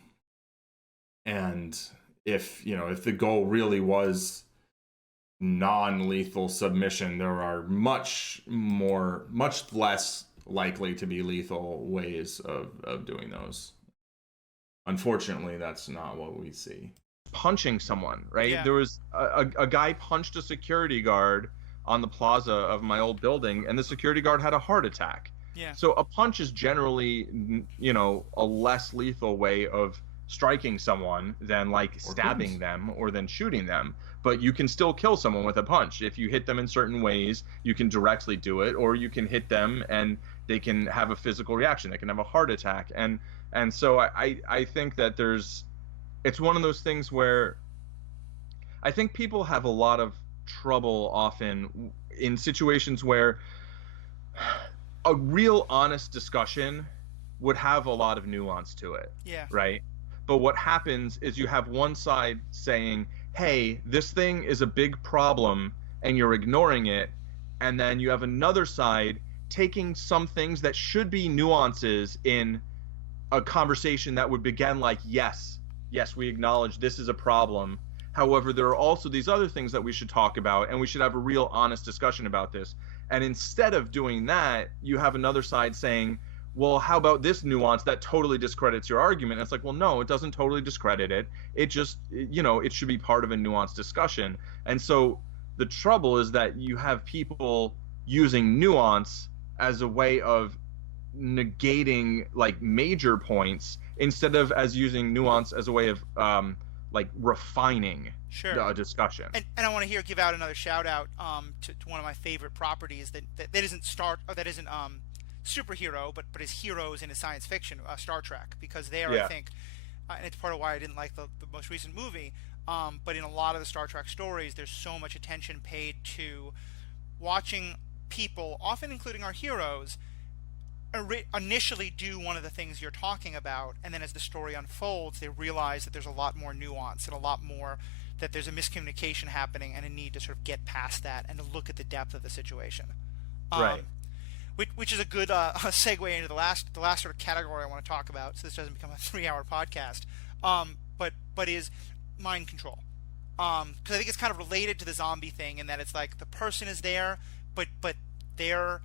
if the goal really was non-lethal submission, there are much less likely to be lethal ways of doing those. Unfortunately, that's not what we see. Punching someone, right? Yeah. There was a guy punched a security guard on the plaza of my old building, and the security guard had a heart attack. Yeah. So a punch is generally, a less lethal way of striking someone than like stabbing them or than shooting them. But you can still kill someone with a punch. If you hit them in certain ways, you can directly do it, or you can hit them and they can have a physical reaction. They can have a heart attack. And so I think that it's one of those things where I think people have a lot of trouble often in situations where a real honest discussion would have a lot of nuance to it. Yeah. Right? But what happens is you have one side saying, hey, this thing is a big problem and you're ignoring it, and then you have another side taking some things that should be nuances in a conversation that would begin like, yes, we acknowledge this is a problem. However, there are also these other things that we should talk about, and we should have a real honest discussion about this. And instead of doing that, you have another side saying, well, how about this nuance that totally discredits your argument? And it's like, well, no, it doesn't totally discredit it. It just, it should be part of a nuanced discussion. And so the trouble is that you have people using nuance as a way of negating like major points instead of as using nuance as a way of like refining the discussion. And I want to give out another shout out to one of my favorite properties that isn't superhero, but is heroes in a science fiction, Star Trek, because there I think, and it's part of why I didn't like the most recent movie, but in a lot of the Star Trek stories, there's so much attention paid to watching people, often including our heroes, initially do one of the things you're talking about, and then as the story unfolds, they realize that there's a lot more nuance and a lot more, that there's a miscommunication happening and a need to sort of get past that and to look at the depth of the situation. Right. Which is a good segue into the last sort of category I want to talk about, so this doesn't become a 3-hour podcast. but is mind control. Because I think it's kind of related to the zombie thing in that it's like the person is there, but their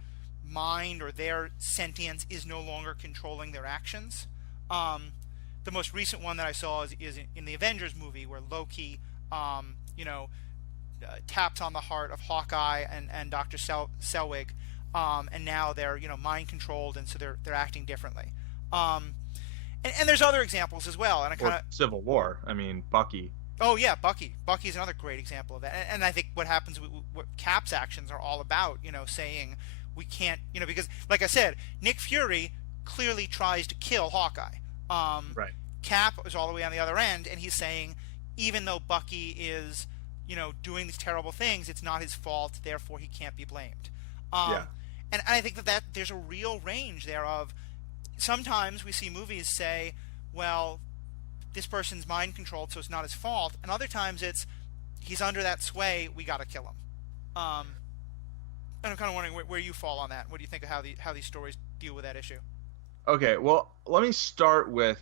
mind or their sentience is no longer controlling their actions. The most recent one that I saw is in the Avengers movie where Loki, taps on the heart of Hawkeye and Dr. Selwig, and now they're mind controlled, and so they're acting differently. And there's other examples as well. And I kind of Civil War. I mean, Bucky. Oh yeah, Bucky. Bucky's another great example of that. And I think what happens, what Cap's actions are all about, saying we can't, because like I said, Nick Fury clearly tries to kill Hawkeye. Right. Cap is all the way on the other end, and he's saying, even though Bucky is, doing these terrible things, it's not his fault, therefore he can't be blamed. And I think that there's a real range there of, sometimes we see movies say, well, this person's mind controlled, so it's not his fault, and other times it's, he's under that sway, we gotta kill him. And I'm kind of wondering where you fall on that. What do you think of how these stories deal with that issue? Okay, well, let me start with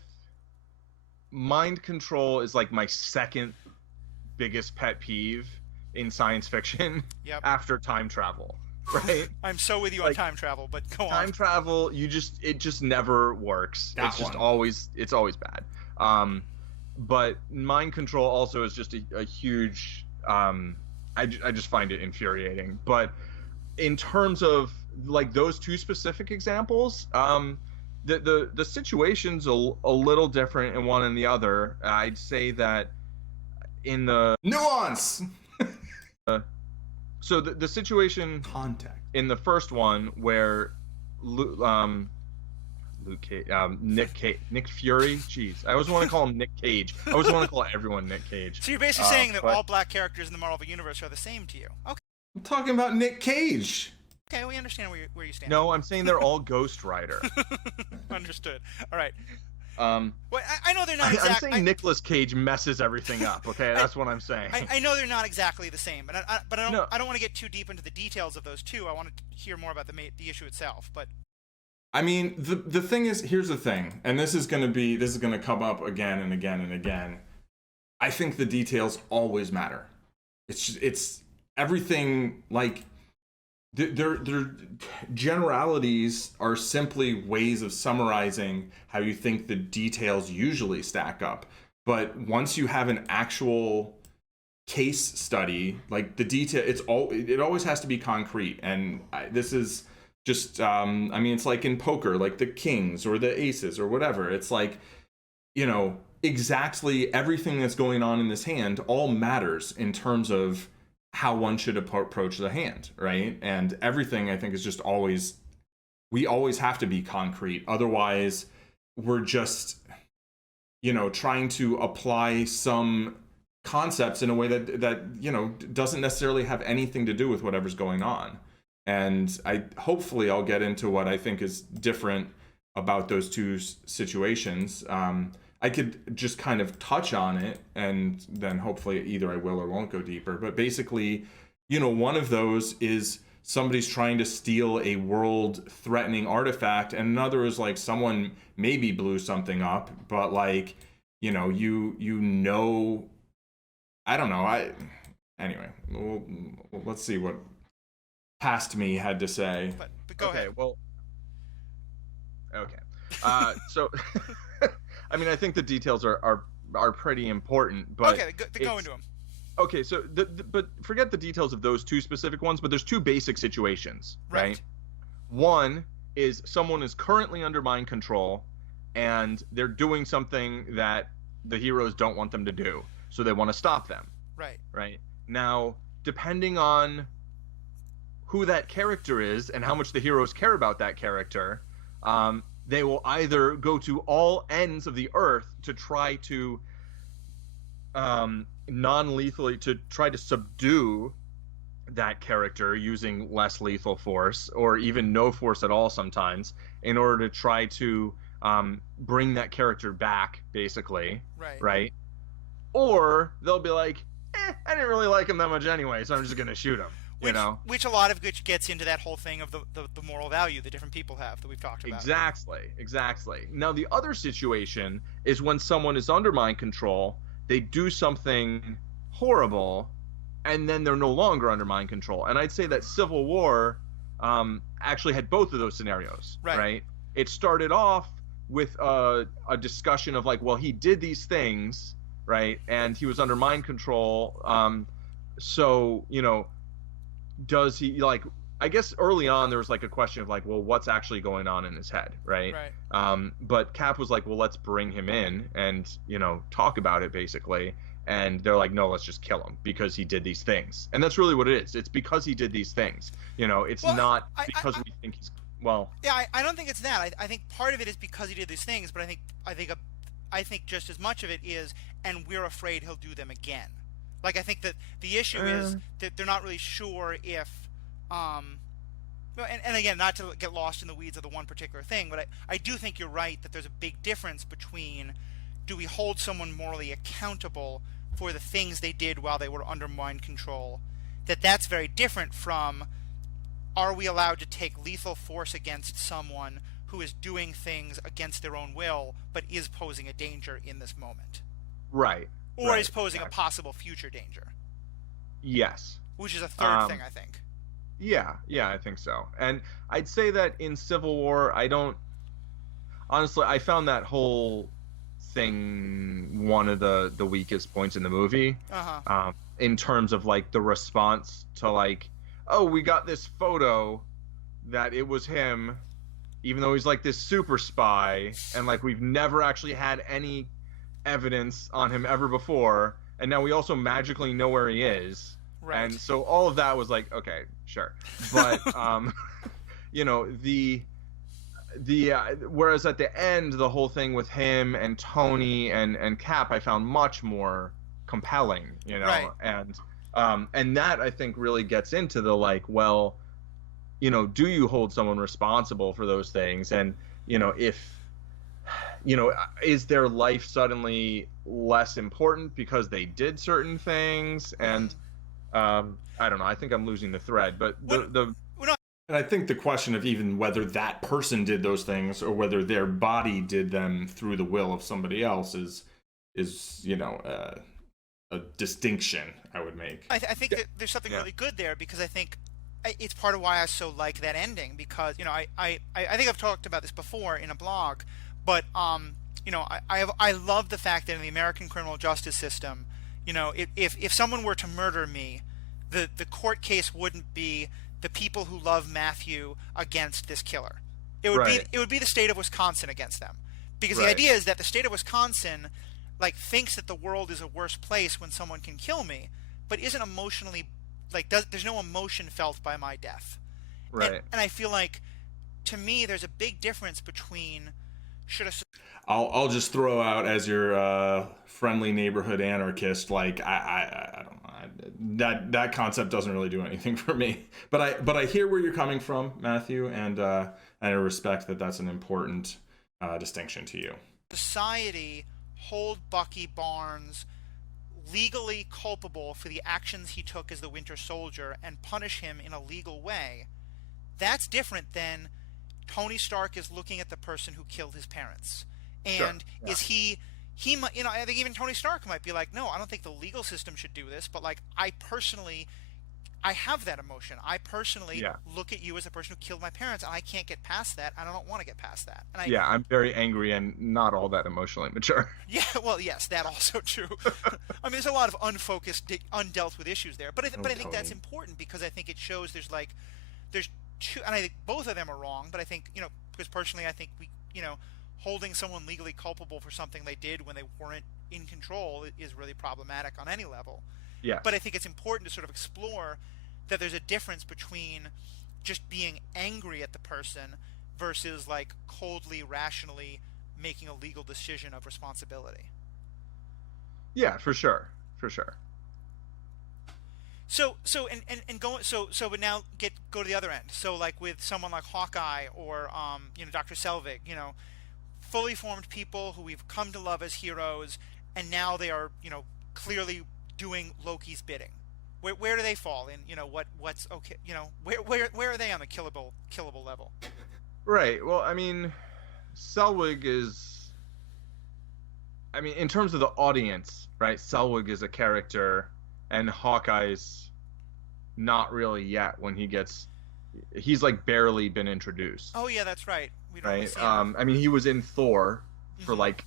mind control is like my second biggest pet peeve in science fiction. Yep. After time travel, right? I'm so with you on time travel, but go on. Time travel, it just never works. It's always bad. But mind control also is just a huge, I just find it infuriating. But in terms of like those two specific examples, the situation's a little different in one and the other. I'd say that in the nuance. So the situation contact in the first one where Nick Fury. Jeez, I always want to call him Nick Cage. I always want to call everyone Nick Cage. So you're basically saying that all black characters in the Marvel universe are the same to you? Okay. I'm talking about Nick Cage. Okay, we understand where you stand. No, I'm saying they're all Ghost Rider. Understood. All right. Well, I know they're not exactly. I'm saying Nicolas Cage messes everything up. Okay, that's what I'm saying. I know they're not exactly the same, but I don't want to get too deep into the details of those two. I want to hear more about the issue itself. But I mean, the thing is, here's the thing, and this is going to come up again and again and again. I think the details always matter. It's everything. Like their generalities are simply ways of summarizing how you think the details usually stack up. But once you have an actual case study, like the detail, it always has to be concrete. And this is just, it's like in poker, like the kings or the aces or whatever. It's like, exactly everything that's going on in this hand all matters in terms of how one should approach the hand, right? And everything, I think, is just we always have to be concrete. Otherwise, we're just, trying to apply some concepts in a way that doesn't necessarily have anything to do with whatever's going on. And hopefully I'll get into what I think is different about those two situations. I could just kind of touch on it, and then hopefully either I will or won't go deeper. But basically, one of those is somebody's trying to steal a world-threatening artifact, and another is like someone maybe blew something up, but like, I don't know. Anyway, let's see what past me had to say. But go ahead. Okay. So. I think the details are pretty important, but okay, go into them. Okay, so but forget the details of those two specific ones, but there's two basic situations, right? One is someone is currently under mind control, and they're doing something that the heroes don't want them to do, so they want to stop them. Right. Now, depending on who that character is and how much the heroes care about that character, they will either go to all ends of the earth to try to non-lethally to try to subdue that character using less lethal force, or even no force at all sometimes, in order to try to bring that character back, basically. Right? Or they'll be like, I didn't really like him that much anyway, so I'm just going to shoot him. Which a lot of which gets into that whole thing of the moral value that different people have that we've talked about. Exactly. Now, the other situation is when someone is under mind control, they do something horrible, and then they're no longer under mind control. And I'd say that Civil War actually had both of those scenarios, right? It started off with a discussion of like, well, he did these things, right? And he was under mind control. So, does he, like, I guess early on there was like a question of like, well, what's actually going on in his head, right? But Cap was like, well, let's bring him in and, talk about it basically. And they're like, no, let's just kill him because he did these things. And that's really what it is. It's because he did these things. It's not because we think he's, well. Yeah, I don't think it's that. I think part of it is because he did these things, but I think just as much of it is, and we're afraid he'll do them again. Like, I think that the issue is that they're not really sure if, and again, not to get lost in the weeds of the one particular thing, but I do think you're right that there's a big difference between, do we hold someone morally accountable for the things they did while they were under mind control? That's very different from, are we allowed to take lethal force against someone who is doing things against their own will, but is posing a danger in this moment? Right. Or is posing a possible future danger. Yes. Which is a third thing, I think. Yeah, I think so. And I'd say that in Civil War, honestly, I found that whole thing one of the weakest points in the movie. In terms of like the response to like, oh, we got this photo that it was him, even though he's like this super spy, and like we've never actually had any evidence on him ever before, and now we also magically know where he is. Right. And so all of that was like, okay, sure. But whereas at the end, the whole thing with him and Tony and Cap, I found much more compelling, Right. And that I think really gets into the like, well, do you hold someone responsible for those things? And if is their life suddenly less important because they did certain things? And I don't know. I think I'm losing the thread, but And I think the question of even whether that person did those things or whether their body did them through the will of somebody else is a distinction I would make. I think that there's something really good there, because I think it's part of why I so like that ending, because I think I've talked about this before in a blog, but I love the fact that in the American criminal justice system, if someone were to murder me, the court case wouldn't be the people who love Matthew against this killer. It would be the state of Wisconsin against them, because the idea is that the state of Wisconsin thinks that the world is a worse place when someone can kill me, but isn't emotionally there's no emotion felt by my death. Right. And I feel like, to me, there's a big difference between I'll just throw out as your friendly neighborhood anarchist, like I don't know, that concept doesn't really do anything for me. But I hear where you're coming from, Matthew, and I respect that that's an important distinction to you. Society hold Bucky Barnes legally culpable for the actions he took as the Winter Soldier and punish him in a legal way. That's different than Tony Stark is looking at the person who killed his parents. And is he might, I think even Tony Stark might be like, no, I don't think the legal system should do this, but I have that emotion. I personally look at you as a person who killed my parents, and I can't get past that, and I don't want to get past that. And I'm very angry and not all that emotionally mature. Yeah, well, yes, that also true. I mean, there's a lot of unfocused, undealt with issues there, but I think that's important, because I think it shows there's two, and I think both of them are wrong, but I think, because personally I think holding someone legally culpable for something they did when they weren't in control is really problematic on any level. Yeah. But I think it's important to sort of explore that there's a difference between just being angry at the person versus coldly, rationally making a legal decision of responsibility. Yeah, for sure. But now go to the other end. So with someone like Hawkeye or Dr. Selvig, fully formed people who we've come to love as heroes, and now they are clearly doing Loki's bidding, where do they fall in, what's okay, where are they on the killable level? Right. Well, I mean, Selwig is, I mean, in terms of the audience, right? Selwig is a character, and Hawkeye's not really yet when he's like barely been introduced. Oh yeah, that's right. We don't right. see him. I mean, he was in Thor for like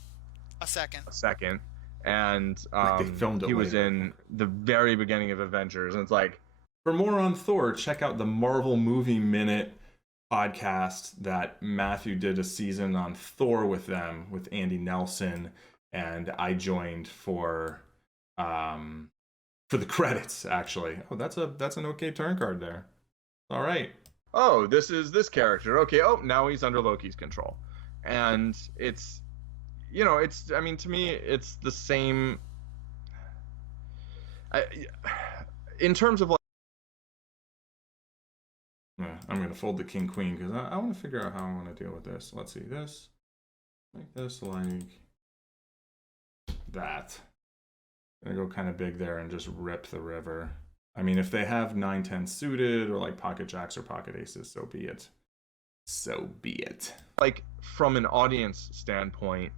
a second, and they filmed it he was later. in the very beginning of Avengers, and it's like, for more on Thor, check out the Marvel Movie Minute podcast that Matthew did a season on Thor with them, with Andy Nelson, and I joined for the credits, actually. Oh, that's an okay turn card there. All right. Oh, this is this character. Okay. Oh, now he's under Loki's control, and it's, I mean, to me, it's the same. In terms of like, I'm gonna fold the king queen because I want to figure out how I want to deal with this. Let's see, this, make this like that. I'm gonna go kind of big there and just rip the river. I mean, if they have 9-10 suited or like pocket jacks or pocket aces, so be it. So be it. Like, from an audience standpoint,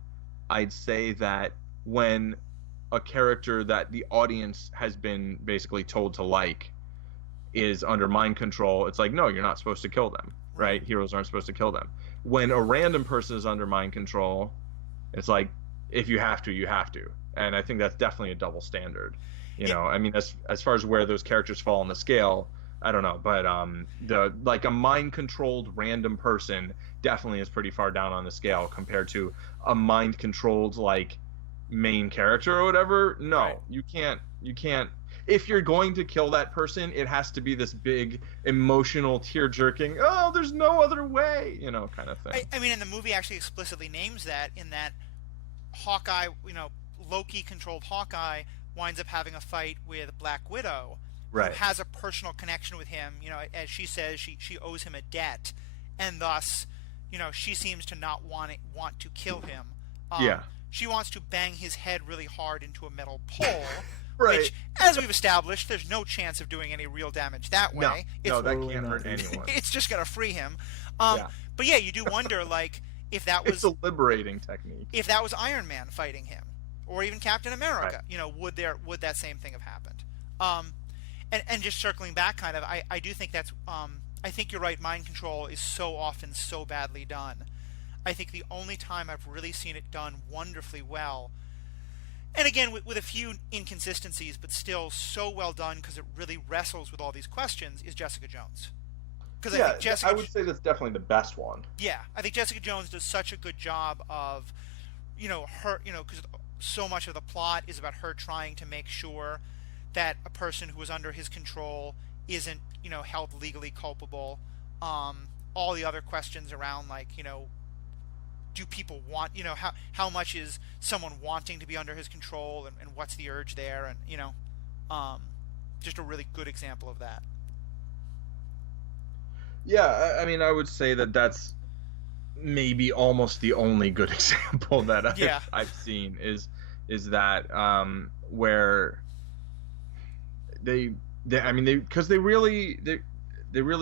I'd say that when a character that the audience has been basically told to like is under mind control, it's like, no, you're not supposed to kill them, right? Heroes aren't supposed to kill them. When a random person is under mind control, it's like, if you have to, you have to. And I think that's definitely a double standard. I mean, as far as where those characters fall on the scale, I don't know, but a mind-controlled random person definitely is pretty far down on the scale compared to a mind-controlled like main character or whatever. No, right. You can't. If you're going to kill that person, it has to be this big emotional tear-jerking, oh, there's no other way, kind of thing. I mean, and the movie actually explicitly names that, in that Hawkeye, Loki-controlled Hawkeye winds up having a fight with Black Widow, right, who has a personal connection with him. As she says, she owes him a debt, and thus, she seems to not want to kill him. Yeah. She wants to bang his head really hard into a metal pole, right. Which, as we've established, there's no chance of doing any real damage that way. No, that can't hurt anyone. It's just going to free him. Yeah. But yeah, you do wonder, like, if that was... It's a liberating technique. If that was Iron Man fighting him, or even Captain America, right. Would that same thing have happened? And just circling back, kind of, I do think that's... I think you're right, mind control is so often so badly done. I think the only time I've really seen it done wonderfully well, and again with a few inconsistencies, but still so well done because it really wrestles with all these questions, is Jessica Jones. Because I would say that's definitely the best one. Yeah, I think Jessica Jones does such a good job of, her, because so much of the plot is about her trying to make sure that a person who is under his control isn't, held legally culpable. All the other questions around, like, do people want, how much is someone wanting to be under his control, and what's the urge there, and, just a really good example of that. Yeah, I mean, I would say that that's maybe almost the only good example that I've seen is that where because they really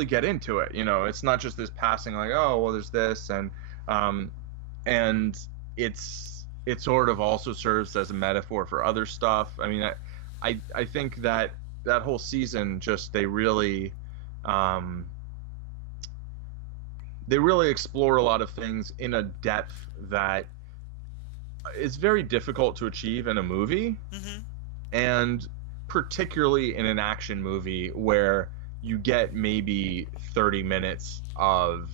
get into it. It's not just this passing like, oh, well, there's this, and it sort of also serves as a metaphor for other stuff. I mean, I think that whole season they really explore a lot of things in a depth that is very difficult to achieve in a movie, and particularly in an action movie where you get maybe 30 minutes of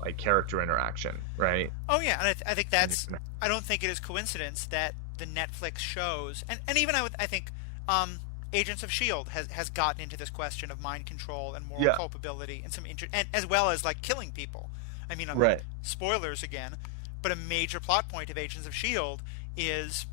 like character interaction, right? Oh yeah, and I think I don't think it is coincidence that the Netflix shows, and even I think Agents of S.H.I.E.L.D. has gotten into this question of mind control and moral culpability and and as well as like killing people. I mean, right. Spoilers again, but a major plot point of Agents of S.H.I.E.L.D. is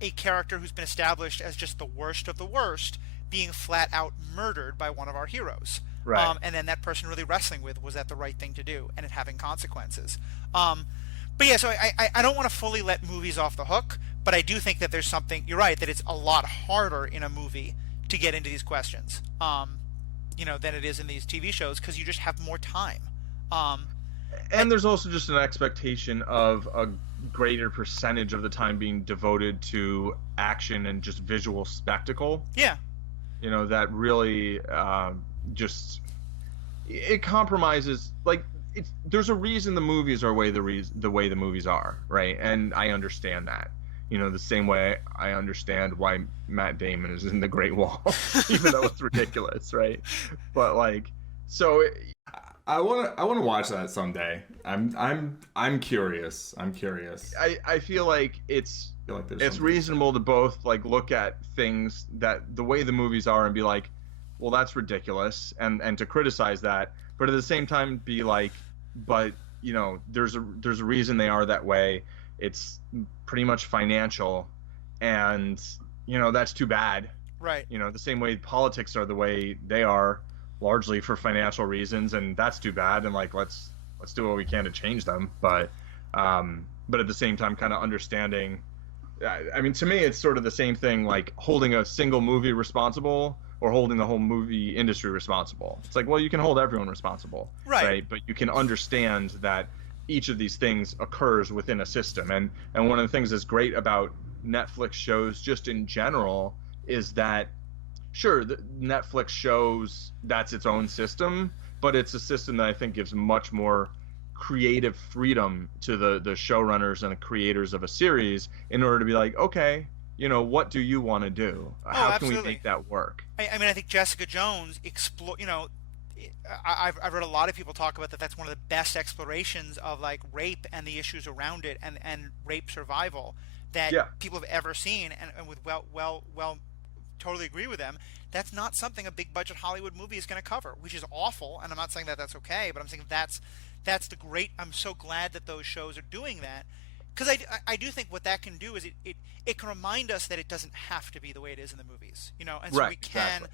a character who's been established as just the worst of the worst being flat out murdered by one of our heroes. Right. And then that person really wrestling with, was that the right thing to do, and it having consequences. But yeah, so I don't want to fully let movies off the hook, but I do think that there's something, you're right, that it's a lot harder in a movie to get into these questions, than it is in these TV shows, because you just have more time. And there's also just an expectation of a greater percentage of the time being devoted to action and just visual spectacle. Yeah. That really it compromises, like, there's a reason the movies are the way the movies are, right? And I understand that. The same way I understand why Matt Damon is in The Great Wall, even though it's ridiculous, right? But I want to watch that someday. I'm curious. I feel like it's reasonable to both look at things that the way the movies are and be like, well, that's ridiculous, and to criticize that, but at the same time be like, but there's a reason they are that way. It's pretty much financial, and that's too bad. Right. The same way politics are the way they are, largely for financial reasons, and that's too bad. And let's do what we can to change them. But at the same time, kind of understanding. I mean, to me, it's sort of the same thing, like holding a single movie responsible or holding the whole movie industry responsible. It's like, well, you can hold everyone responsible, right? But you can understand that each of these things occurs within a system. And one of the things that's great about Netflix shows just in general is that, sure, the Netflix shows, that's its own system, but it's a system that I think gives much more creative freedom to the showrunners and the creators of a series in order to be like, okay, what do you want to do? How can we make that work? I mean, I think Jessica Jones I've heard a lot of people talk about that. That's one of the best explorations of rape and the issues around it, and rape survival that people have ever seen. And with totally agree with them. That's not something a big budget Hollywood movie is going to cover, which is awful. And I'm not saying that that's okay, but I'm saying that's the great. I'm so glad that those shows are doing that, because I do think what that can do is it can remind us that it doesn't have to be the way it is in the movies, and so we can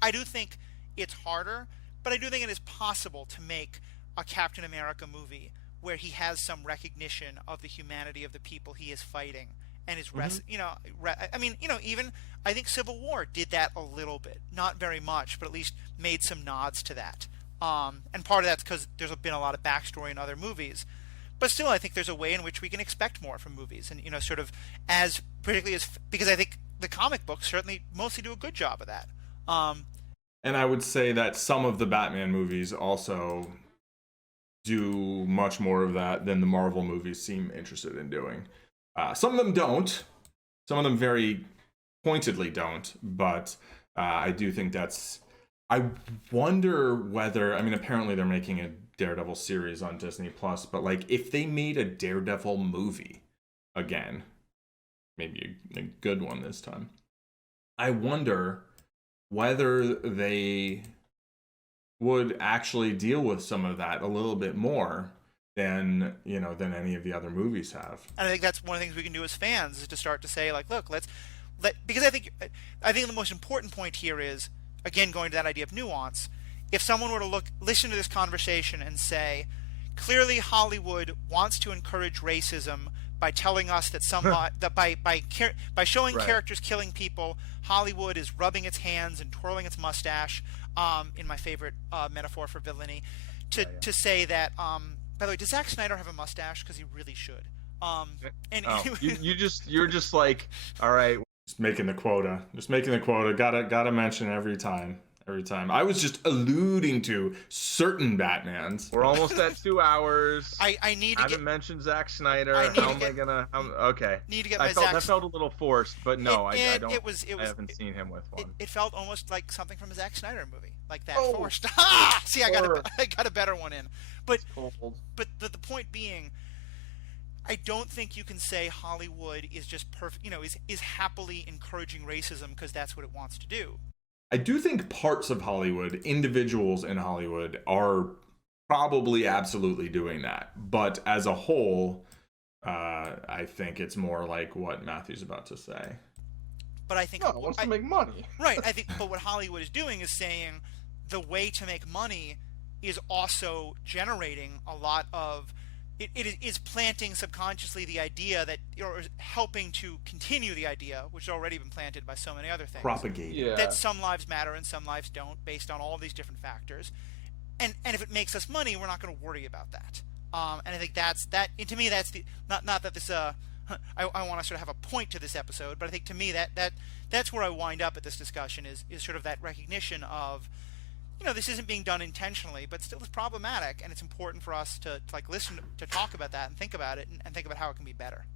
I do think it's harder. But I do think it is possible to make a Captain America movie where he has some recognition of the humanity of the people he is fighting and his even I think Civil War did that a little bit, not very much, but at least made some nods to that. And part of that's because there's been a lot of backstory in other movies, but still, I think there's a way in which we can expect more from movies, and sort of particularly because I think the comic books certainly mostly do a good job of that. And I would say that some of the Batman movies also do much more of that than the Marvel movies seem interested in doing. Some of them don't. Some of them very pointedly don't. But I do think that's... I wonder whether... I mean, apparently they're making a Daredevil series on Disney+, but if they made a Daredevil movie again, maybe a good one this time, I wonder whether they would actually deal with some of that a little bit more than any of the other movies have. And I think that's one of the things we can do as fans, is to start to say, look, because I think the most important point here is, again, going to that idea of nuance. If someone were to listen to this conversation and say, clearly Hollywood wants to encourage racism by telling us that that by showing characters killing people, Hollywood is rubbing its hands and twirling its mustache, in my favorite metaphor for villainy, to say that. By the way, does Zack Snyder have a mustache? Because he really should. You're just like, all right, just making the quota. Gotta mention every time. I was just alluding to certain Batmans. We're almost at 2 hours. I need to haven't mentioned Zack Snyder. Okay. Need to get my That felt a little forced, but no, I don't. I haven't seen him with one. It felt almost like something from a Zack Snyder movie, like that forced. See, I got a better one in. But the point being, I don't think you can say Hollywood is just perfect. Is happily encouraging racism because that's what it wants to do. I do think parts of Hollywood, individuals in Hollywood, are probably absolutely doing that. But as a whole, I think it's more like what Matthew's about to say. But I think it wants to make money. Right. I think, but what Hollywood is doing is saying the way to make money is also generating a lot of it is planting subconsciously the idea that, or helping to continue the idea, which has already been planted by so many other things. Propagate. That some lives matter and some lives don't, based on all these different factors. And if it makes us money, we're not going to worry about that. And I think that's that. And to me, that's the not that this. I want to sort of have a point to this episode, but I think to me that's where I wind up at this discussion is sort of that recognition of, this isn't being done intentionally, but still is problematic, and it's important for us to like listen to talk about that and think about it and think about how it can be better.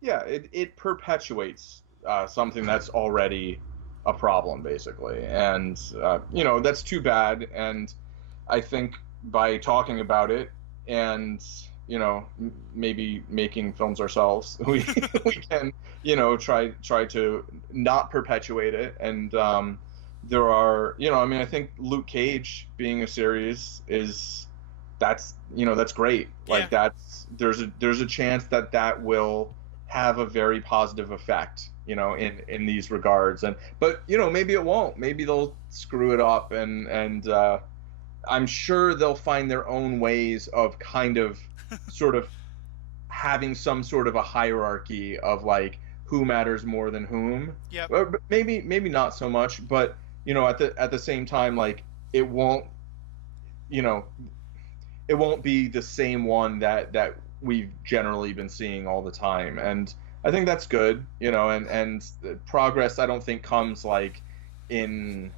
Yeah, it perpetuates something that's already a problem, basically, and that's too bad. And I think by talking about it and maybe making films ourselves, we can try to not perpetuate it. And there are I think Luke Cage being a series that's great. Like, there's a chance that will have a very positive effect in these regards. But maybe it won't. Maybe they'll screw it up, and I'm sure they'll find their own ways of kind of sort of having some sort of a hierarchy of like who matters more than whom. Yeah. Maybe not so much, but at the same time, like, it won't be the same one that we've generally been seeing all the time. And I think that's good, and progress, I don't think, comes like in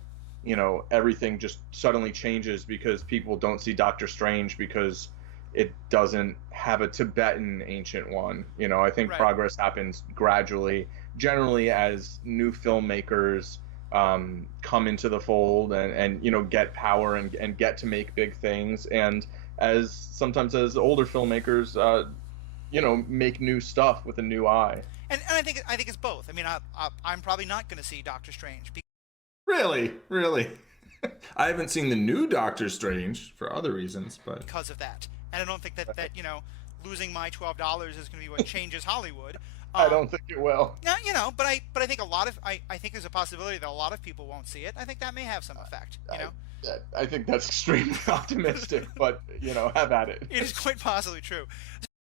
everything just suddenly changes because people don't see Doctor Strange because it doesn't have a Tibetan ancient one. I think progress happens gradually, generally, as new filmmakers come into the fold and get power and get to make big things, and sometimes as older filmmakers make new stuff with a new eye. And I think it's both. I mean, I'm probably not going to see Doctor Strange. Really? I haven't seen the new Doctor Strange for other reasons, but because of that. And I don't think that losing my $12 is going to be what changes Hollywood. I don't think it will. Yeah, but I think I think there's a possibility that a lot of people won't see it. I think that may have some effect. I think that's extremely optimistic, but have at it. It is quite possibly true.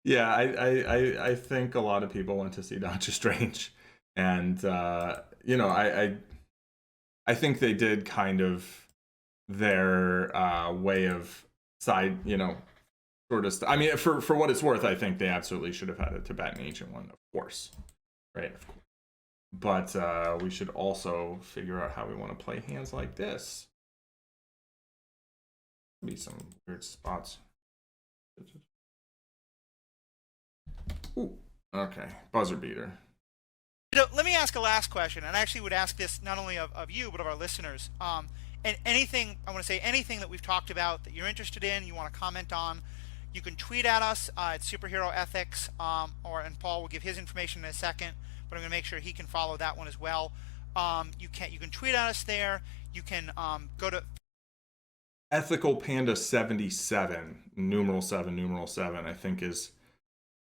Yeah, I think a lot of people went to see Doctor Strange, and I think they did kind of their way of side, sort of. I mean, for what it's worth, I think they absolutely should have had a Tibetan ancient one, of course, right? Of course. But we should also figure out how we want to play hands like this. Be some weird spots. Ooh, okay, buzzer beater. Let me ask a last question, and I actually would ask this not only of you but of our listeners. And anything that we've talked about that you're interested in, you want to comment on, you can tweet at us at Superhero Ethics, and Paul will give his information in a second, but I'm going to make sure he can follow that one as well. You can tweet at us there. You can go to EthicalPanda 77, numeral 7, I think is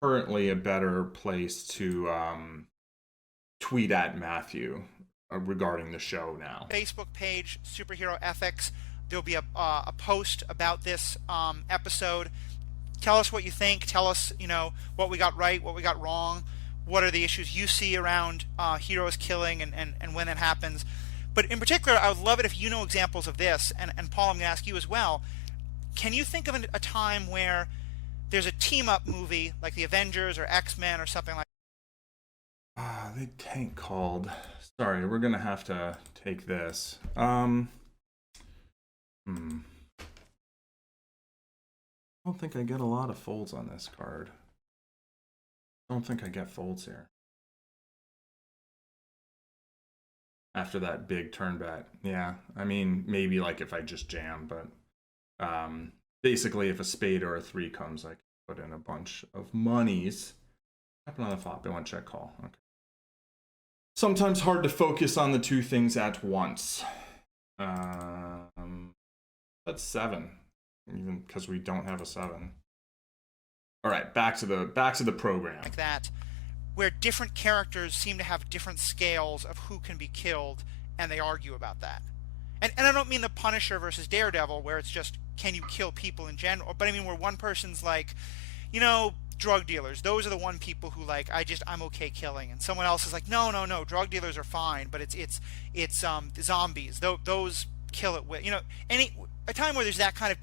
currently a better place to tweet at Matthew regarding the show now. Facebook page, Superhero Ethics. There'll be a post about this episode. Tell us what you think. Tell us, what we got right, what we got wrong. What are the issues you see around heroes killing and when that happens. But in particular, I would love it if you know examples of this. And Paul, I'm going to ask you as well. Can you think of a time where there's a team-up movie like the Avengers or X-Men or something like that? They tank called. Sorry, we're going to have to take this. I don't think I get a lot of folds on this card. I don't think I get folds here. After that big turn bet. Yeah, I mean, maybe like if I just jam, but basically if a spade or a 3 comes, I can put in a bunch of monies. Happen on the flop, they want check call. Okay. Sometimes hard to focus on the two things at once. That's 7, even because we don't have a 7. All right, back to the program. Like that, where different characters seem to have different scales of who can be killed, and they argue about that. And I don't mean the Punisher versus Daredevil, where it's just, can you kill people in general? But I mean where one person's like, drug dealers, those are the one people who like I'm okay killing, and someone else is like no, drug dealers are fine, but it's zombies, those kill it with a time where there's that kind of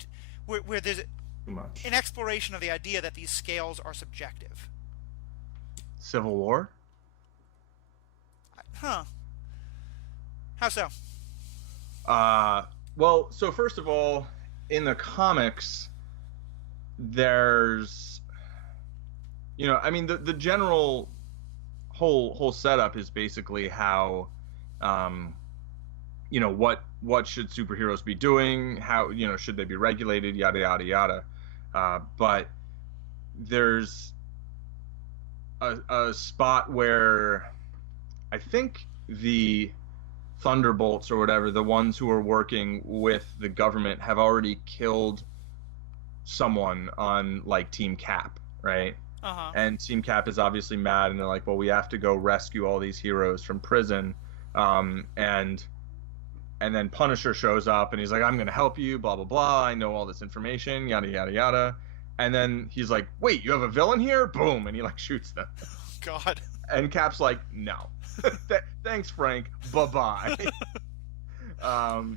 where there's an exploration of the idea that these scales are subjective. Civil War? Huh. How so? Well, so first of all, in the comics, there's, the general whole setup is basically how, what should superheroes be doing? How, should they be regulated? Yada, yada, yada. But there's a spot where I think the Thunderbolts or whatever, the ones who are working with the government, have already killed someone on like Team Cap, right? And Team Cap is obviously mad, and they're like, well, we have to go rescue all these heroes from prison. And then Punisher shows up and he's like, I'm gonna help you, blah blah blah, I know all this information, yada yada yada. And then he's like, wait, you have a villain here? Boom, and he like shoots them. God. And Cap's like, no. Thanks, Frank. Bye-bye.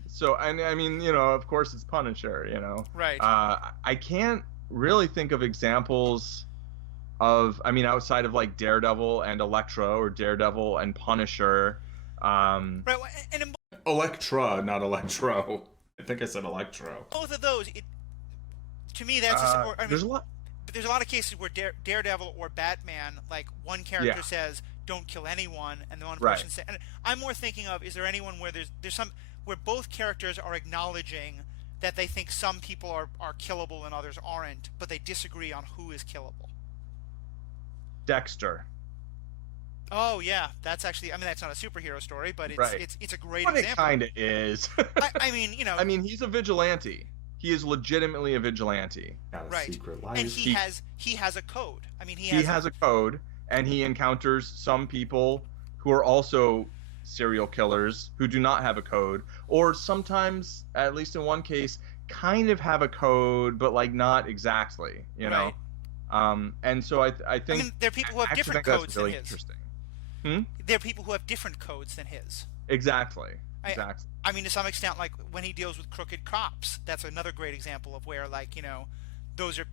So, and I mean, of course it's Punisher, Right. I can't really think of examples of, outside of like Daredevil and Elektra, or Daredevil and Punisher. Right, and Elektra, not Electro. I think I said Electro. Both of those, to me, that's there's a lot. But there's a lot of cases where Daredevil or Batman, like one character says, "Don't kill anyone," and the one person says, and I'm more thinking of, is there anyone where there's some where both characters are acknowledging that they think some people are killable and others aren't, but they disagree on who is killable. Dexter. Oh yeah, that's actually, that's not a superhero story, but it's a great example. It kind of is. He's a vigilante. He is legitimately a vigilante. Got a secret life. And he has a code. He has a code, and he encounters some people who are also serial killers who do not have a code, or sometimes, at least in one case, kind of have a code, but like not exactly, know. And so I think there are people who have different codes really than his. Interesting. There are people who have different codes than his. Exactly. To some extent, like when he deals with crooked cops, that's another great example of where, like, those are,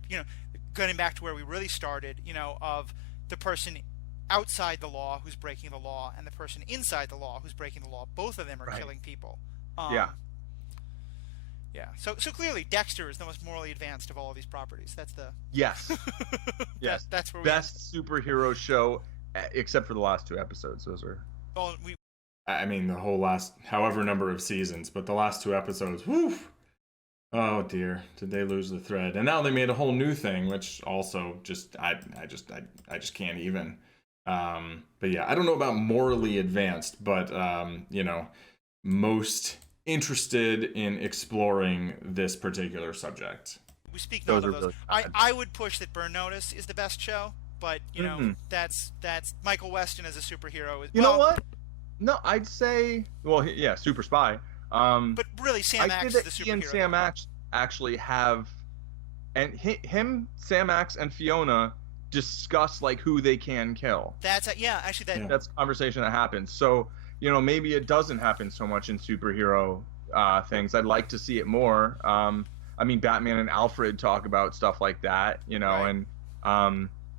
going back to where we really started, of the person outside the law who's breaking the law and the person inside the law who's breaking the law. Both of them are killing people. Yeah. So clearly, Dexter is the most morally advanced of all of these properties. That's the yes. That's where best superhero show, except for the last 2 episodes. Those are. Well, the whole last however number of seasons, but the last 2 episodes, whew. Oh dear, did they lose the thread? And now they made a whole new thing, which also just I just can't even. But yeah, I don't know about morally advanced, but most interested in exploring this particular subject. We speak not of those. Really I would push that Burn Notice is the best show, but that's Michael Weston as a superhero. You know what? No, I'd say, Super Spy. But really, Sam Axe is the superhero. He and Sam Axe actually have, and Sam Axe and Fiona discuss like who they can kill. That's that's a conversation that happens. So maybe it doesn't happen so much in superhero things. I'd like to see it more. Batman and Alfred talk about stuff like that. And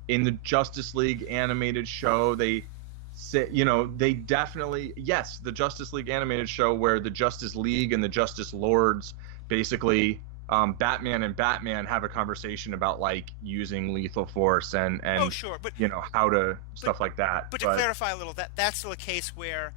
in the Justice League animated show, they say, they definitely, yes, the Justice League animated show where the Justice League and the Justice Lords basically, Batman and Batman have a conversation about like using lethal force and but how to stuff like that. But to clarify a little, that's still a case where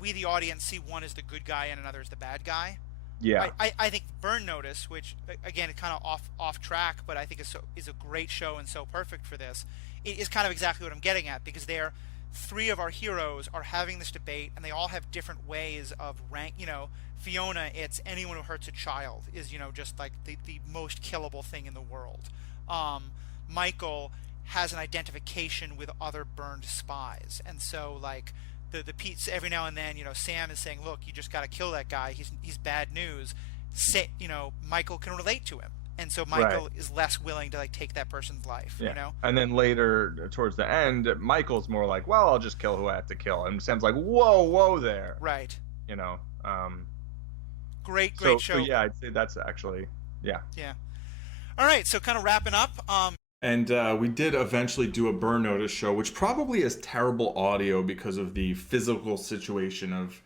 we, the audience, see one as the good guy and another as the bad guy. Yeah. I think Burn Notice, which again, kind of off track, but I think is a great show and so perfect for this, it is kind of exactly what I'm getting at, because 3 of our heroes are having this debate, and they all have different ways of rank. Fiona, it's anyone who hurts a child is just like the most killable thing in the world. Michael has an identification with other burned spies, and so like the Pete's every now and then, Sam is saying, look, you just got to kill that guy. He's bad news. Michael can relate to him. and so Michael is less willing to like take that person's life. Yeah. You know. And then later, towards the end, Michael's more like, "Well, I'll just kill who I have to kill," and Sam's like, "Whoa there." Right. You know. Great so, show. So yeah, I'd say that's actually yeah. Yeah. All right, so kind of wrapping up. And we did eventually do a Burn Notice show, which probably has terrible audio because of the physical situation of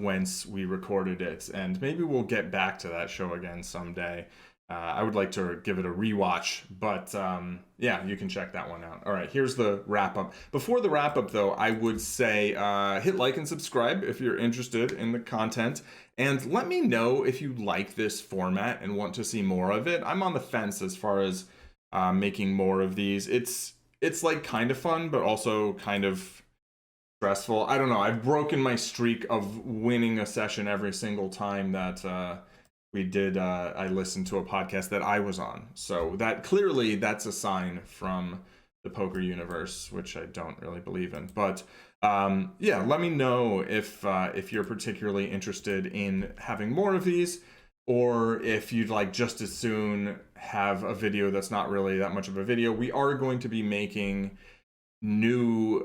whence we recorded it. And maybe we'll get back to that show again someday. I would like to give it a rewatch, but yeah, you can check that one out. All right, here's the wrap up. Before the wrap up, though, I would say hit like and subscribe if you're interested in the content. And let me know if you like this format and want to see more of it. I'm on the fence as far as making more of these. It's like kind of fun, but also kind of stressful. I don't know. I've broken my streak of winning a session every single time that I listened to a podcast that I was on. So that's a sign from the poker universe, which I don't really believe in. But yeah, let me know if you're particularly interested in having more of these, or if you'd like just as soon have a video that's not really that much of a video. We are going to be making new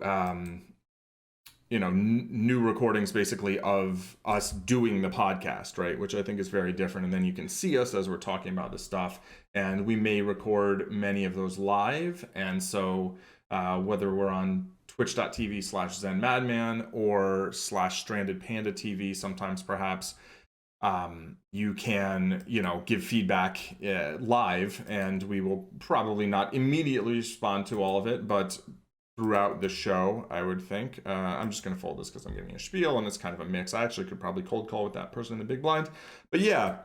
new recordings basically of us doing the podcast, right? Which I think is very different. And then you can see us as we're talking about this stuff. And we may record many of those live. And so whether we're on twitch.tv/ZenMadman or /StrandedPanda TV, sometimes perhaps, you can, give feedback live, and we will probably not immediately respond to all of it, but throughout the show, I would think. I'm just going to fold this because I'm giving a spiel, and it's kind of a mix. I actually could probably cold call with that person in the big blind. But yeah,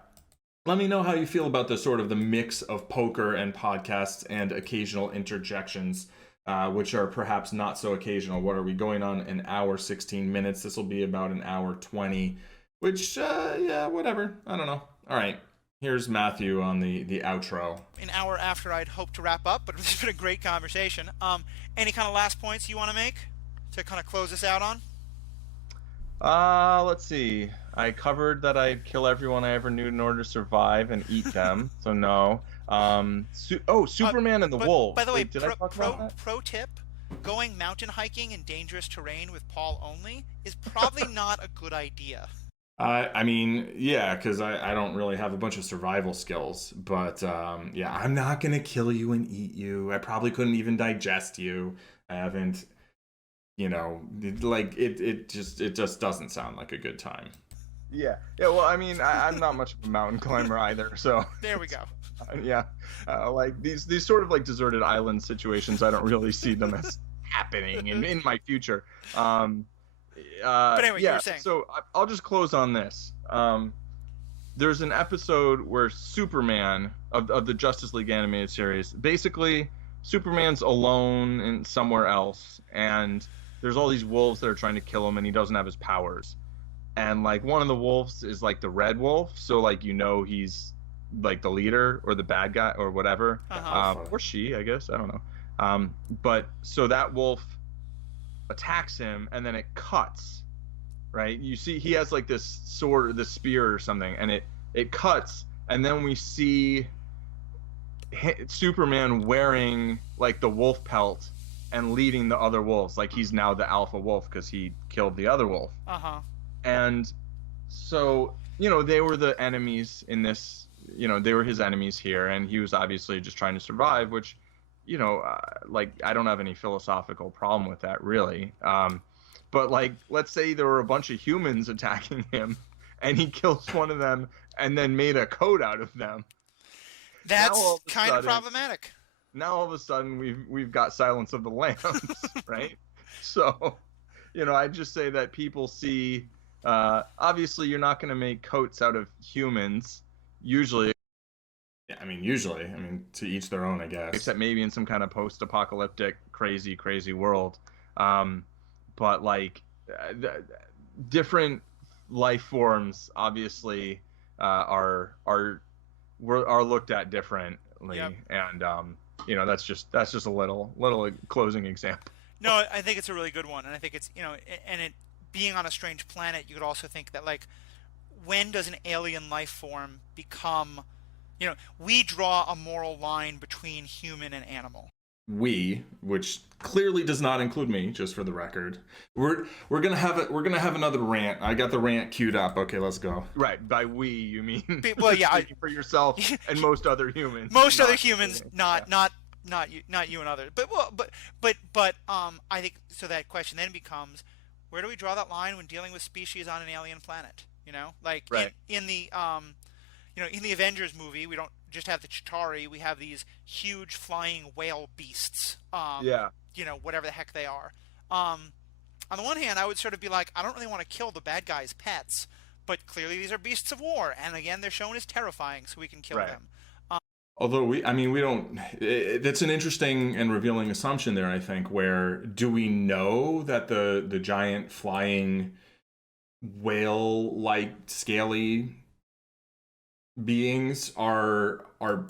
let me know how you feel about the sort of the mix of poker and podcasts and occasional interjections, which are perhaps not so occasional. What are we going on? An hour, 16 minutes. This will be about an hour, 20, which, yeah, whatever. I don't know. All right. Here's Matthew on the outro. An hour after I'd hoped to wrap up, but it's been a great conversation. Any kind of last points you want to make to kind of close this out on? Let's see. I covered that I'd kill everyone I ever knew in order to survive and eat them. So no. Superman and the Wolves. By the way, did I talk about that? Pro tip: going mountain hiking in dangerous terrain with Paul only is probably not a good idea. I mean, yeah, because I don't really have a bunch of survival skills, but yeah, I'm not gonna kill you and eat you. I probably couldn't even digest you. I haven't, it just doesn't sound like a good time. Yeah. Well, I mean, I'm not much of a mountain climber either, so there we go. Yeah, like these sort of like deserted island situations, I don't really see them as happening in my future. But anyway, yeah, you were saying. So I'll just close on this. There's an episode where Superman of the Justice League animated series, basically Superman's alone in somewhere else, and there's all these wolves that are trying to kill him, and he doesn't have his powers. And like one of the wolves is like the red wolf, so like he's like the leader or the bad guy or whatever, or she, I guess, I don't know. But so that wolf attacks him, and then it cuts, right? You see he has like this sword or this spear or something, and it cuts, and then we see Superman wearing like the wolf pelt and leading the other wolves, like he's now the alpha wolf because he killed the other wolf. And so they were the enemies in this, they were his enemies here, and he was obviously just trying to survive, which like I don't have any philosophical problem with that really. But like, let's say there were a bunch of humans attacking him and he kills one of them and then made a code out of them. That's kind of problematic. Now all of a sudden we've got Silence of the Lambs, right? So, I just say that people see, obviously you're not going to make coats out of humans usually. Yeah, I mean, to each their own, I guess. Except maybe in some kind of post-apocalyptic, crazy world. But like, different life forms obviously are looked at differently, yep. And that's just a little closing example. No, I think it's a really good one, and I think it's and it being on a strange planet, you could also think that like, when does an alien life form become We draw a moral line between human and animal. We, which clearly does not include me, just for the record. We're gonna have another rant. I got the rant queued up. Okay, let's go. Right, by we you mean well, yeah, for yourself and most other humans. Most other humans, not you and others. But I think so. That question then becomes, where do we draw that line when dealing with species on an alien planet? Like right. in the in the Avengers movie, we don't just have the Chitauri, we have these huge flying whale beasts. Whatever the heck they are. On the one hand, I would sort of be like, I don't really want to kill the bad guys' pets, but clearly these are beasts of war, and again, they're shown as terrifying, so we can kill them. Although we don't. That's an interesting and revealing assumption there, I think. Where do we know that the giant flying whale-like scaly beings are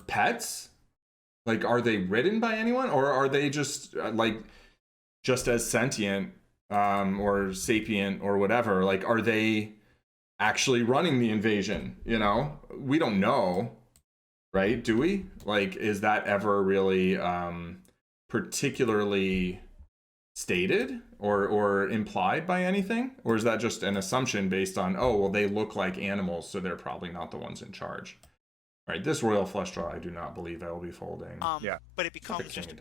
pets? Like, are they ridden by anyone, or are they just just as sentient or sapient or whatever? Like, are they actually running the invasion? We don't know, right? Do we? Like, is that ever really particularly stated or implied by anything, or is that just an assumption based on, oh well, they look like animals, so they're probably not the ones in charge? Right, this royal flesh draw, I do not believe I will be folding. But it becomes just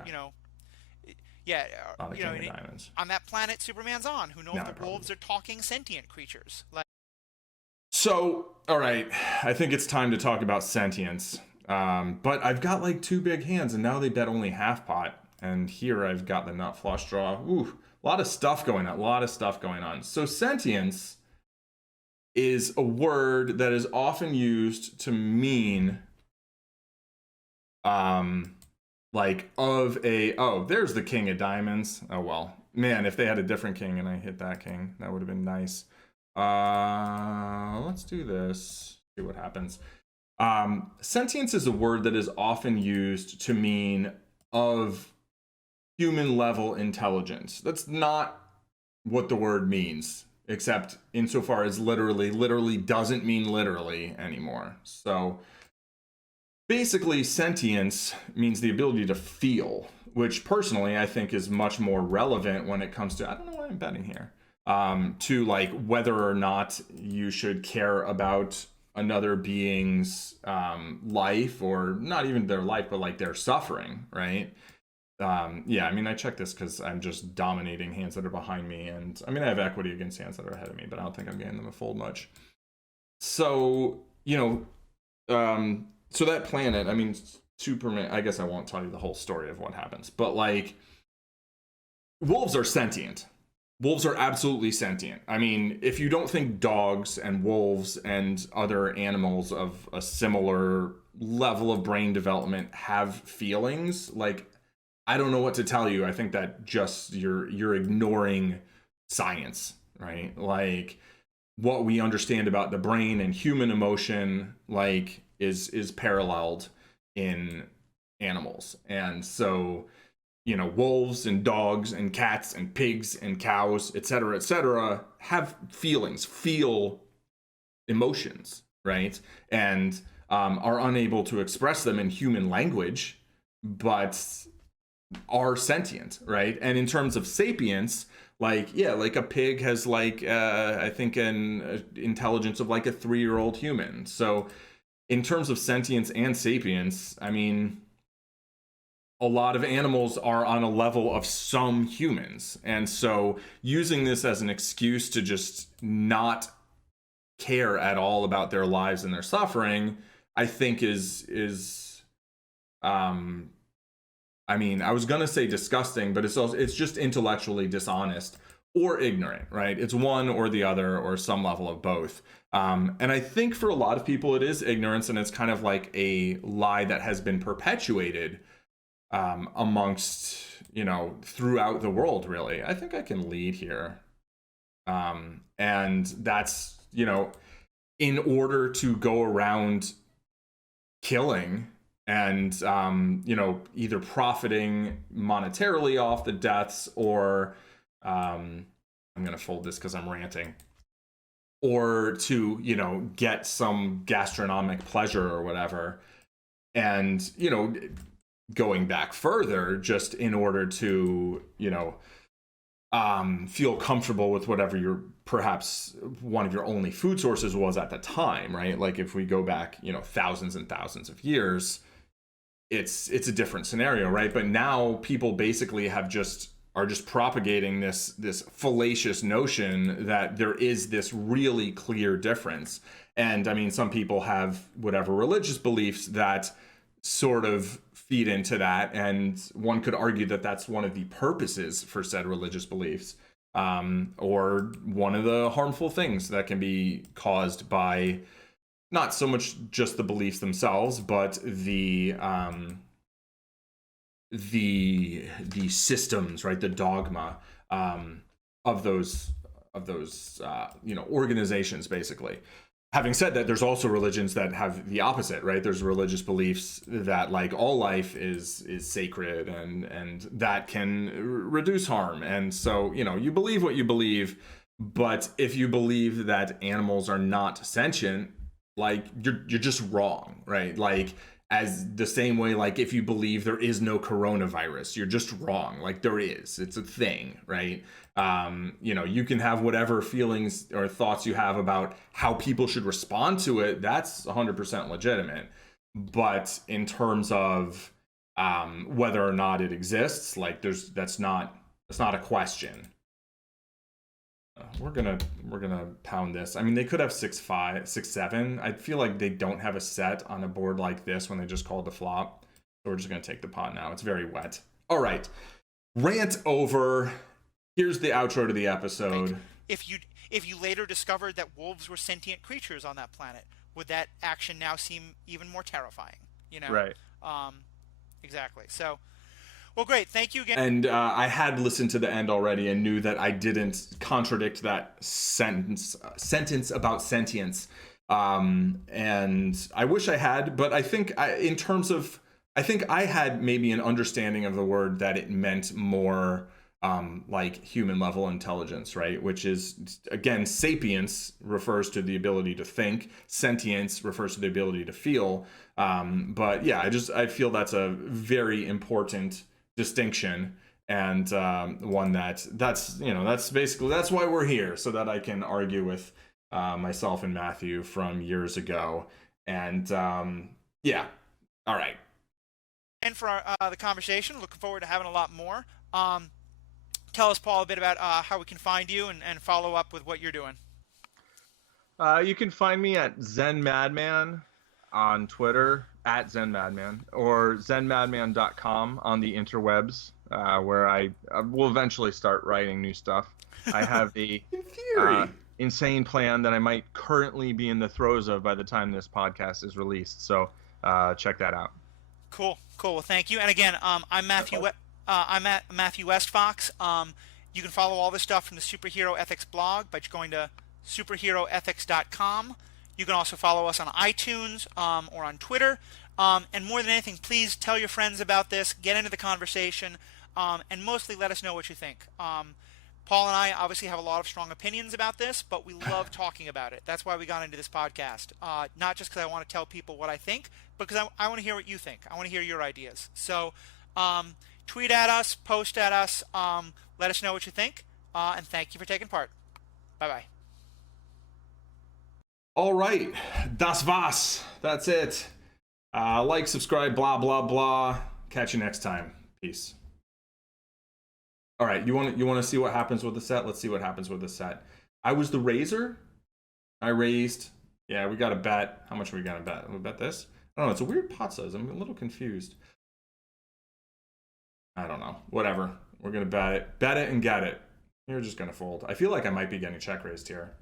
on that planet Superman's on. Who knows if the wolves are talking sentient creatures? So, all right, I think it's time to talk about sentience. But I've got like 2 big hands, and now they bet only half pot. And here I've got the nut flush draw. Ooh, a lot of stuff going on. So sentience is a word that is often used to mean there's the king of diamonds. Oh well, man, if they had a different king and I hit that king, that would have been nice. Let's do this, see what happens. Sentience is a word that is often used to mean of human level intelligence. That's not what the word means, except insofar as literally doesn't mean literally anymore. So basically, sentience means the ability to feel, which personally I think is much more relevant when it comes to, I don't know why I'm betting here, to like whether or not you should care about another being's life, or not even their life, but like their suffering, right? I checked this because I'm just dominating hands that are behind me, and I have equity against hands that are ahead of me, but I don't think I'm getting them to fold much. So so that planet, Superman, I guess I won't tell you the whole story of what happens, but like, wolves are sentient. Wolves are absolutely sentient. If you don't think dogs and wolves and other animals of a similar level of brain development have feelings, like, I don't know what to tell you. I think that just you're ignoring science, right? Like, what we understand about the brain and human emotion, like, is paralleled in animals. And so, wolves and dogs and cats and pigs and cows, etc., have feelings, feel emotions, right? And are unable to express them in human language, but are sentient, right? And in terms of sapience, like a pig has I think an intelligence of like a 3-year-old human. So in terms of sentience and sapience, a lot of animals are on a level of some humans. And so using this as an excuse to just not care at all about their lives and their suffering, I think is I was gonna say disgusting, but it's just intellectually dishonest or ignorant, right? It's one or the other, or some level of both. And I think for a lot of people it is ignorance, and it's kind of like a lie that has been perpetuated amongst, throughout the world, really. I think I can lead here. And that's, in order to go around killing and either profiting monetarily off the deaths, or I'm gonna fold this because I'm ranting, or to get some gastronomic pleasure or whatever. And, you know, going back further, just in order to, you know, feel comfortable with whatever your perhaps one of your only food sources was at the time, right? Like if we go back, you know, thousands and thousands of years, it's a different scenario, right? But now people basically are just propagating this fallacious notion that there is this really clear difference. And I mean, some people have whatever religious beliefs that sort of feed into that, and one could argue that that's one of the purposes for said religious beliefs, or one of the harmful things that can be caused by not so much just the beliefs themselves, but the systems, right, the dogma of those you know, organizations, basically. Having said that, there's also religions that have the opposite, right? There's religious beliefs that like all life is sacred, and that can reduce harm. And so, you know, you believe what you believe, but if you believe that animals are not sentient, like you're just wrong, right? Like, as the same way, like if you believe there is no coronavirus, you're just wrong. Like there is, it's a thing, right? You know, you can have whatever feelings or thoughts you have about how people should respond to it. That's 100% legitimate. But in terms of whether or not it exists, like that's not a question. We're gonna pound this. I mean, they could have 6-5, 6-7. I feel like they don't have a set on a board like this when they just called the flop. So we're just gonna take the pot now. It's very wet. All right, rant over. Here's the outro to the episode. Right. If you later discovered that wolves were sentient creatures on that planet, would that action now seem even more terrifying? You know, right? Exactly. So. Well, great. Thank you again. And I had listened to the end already and knew that I didn't contradict that sentence about sentience. And I wish I had, but I think I had maybe an understanding of the word that it meant more like human level intelligence, right? Which is, again, sapience refers to the ability to think. Sentience refers to the ability to feel. But yeah, I feel that's a very important distinction, and one that's basically that's why we're here, so that I can argue with myself and Matthew from years ago. And yeah, all right. And for the conversation, looking forward to having a lot more. Tell us, Paul, a bit about how we can find you and follow up with what you're doing. You can find me at ZenMadman on Twitter, at ZenMadman, or ZenMadman.com on the interwebs, where I will eventually start writing new stuff. I have the insane plan that I might currently be in the throes of by the time this podcast is released. So check that out. Cool. Well, thank you. And again, I'm Matthew. I'm at Matthew Westfox. You can follow all this stuff from the Superhero Ethics blog by going to superheroethics.com. You can also follow us on iTunes or on Twitter. And more than anything, please tell your friends about this, get into the conversation, and mostly let us know what you think. Paul and I obviously have a lot of strong opinions about this, but we love talking about it. That's why we got into this podcast. Not just because I want to tell people what I think, but because I want to hear what you think. I want to hear your ideas. So tweet at us, post at us, let us know what you think, and thank you for taking part. Bye-bye. All right, das war's. That's it. Like, subscribe, blah, blah, blah. Catch you next time. Peace. All right, you want to see what happens with the set? Let's see what happens with the set. I was the raiser. I raised. Yeah, we got a bet. How much are we going to bet? We bet this? I don't know. It's a weird pot size. I'm a little confused. I don't know. Whatever. We're going to bet it. Bet it and get it. You're just going to fold. I feel like I might be getting check raised here.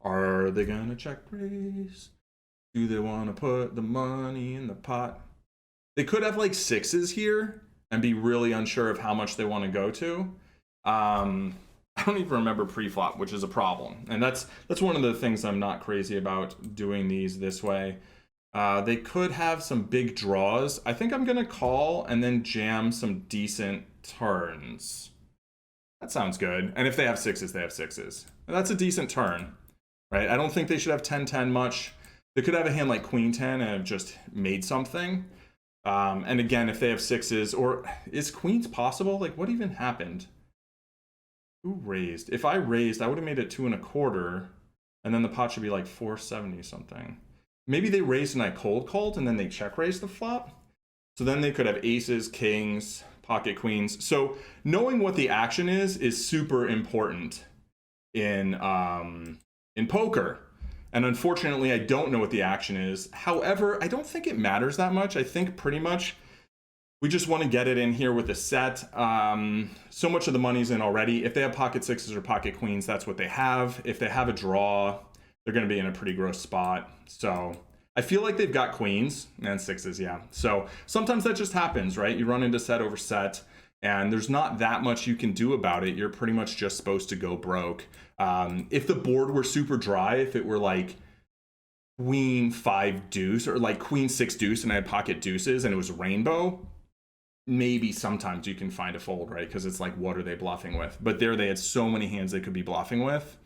Are they going to check raise? Do they want to put the money in the pot? They could have like sixes here and be really unsure of how much they want to go to. I don't even remember pre-flop, which is a problem. And that's one of the things I'm not crazy about doing these this way. They could have some big draws. I think I'm going to call and then jam some decent turns. That sounds good. And if they have sixes, they have sixes. That's a decent turn, right? I don't think they should have 10-10 much. They could have a hand like Queen 10 and have just made something. And again, if they have sixes, or is queens possible? Like, what even happened? Who raised? If I raised, I would have made it 2 1/4, and then the pot should be like 470 something. Maybe they raised and I cold called, and then they check raised the flop. So then they could have aces, kings, pocket queens. So knowing what the action is super important in poker. And unfortunately, I don't know what the action is. However, I don't think it matters that much. I think pretty much we just want to get it in here with a set. So much of the money's in already. If they have pocket sixes or pocket queens, that's what they have. If they have a draw, they're going to be in a pretty gross spot. So I feel like they've got queens and sixes, yeah. So sometimes that just happens, right? You run into set over set, and there's not that much you can do about it. You're pretty much just supposed to go broke. If the board were super dry, if it were like queen 5 deuce or like queen 6 deuce and I had pocket deuces and it was rainbow, maybe sometimes you can find a fold, right? Because it's like, what are they bluffing with? But there they had so many hands they could be bluffing with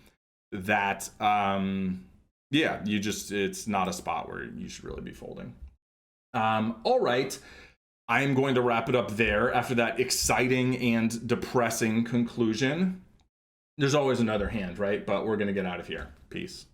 that, yeah, it's not a spot where you should really be folding. All right. I am going to wrap it up there after that exciting and depressing conclusion. There's always another hand, right? But we're going to get out of here. Peace.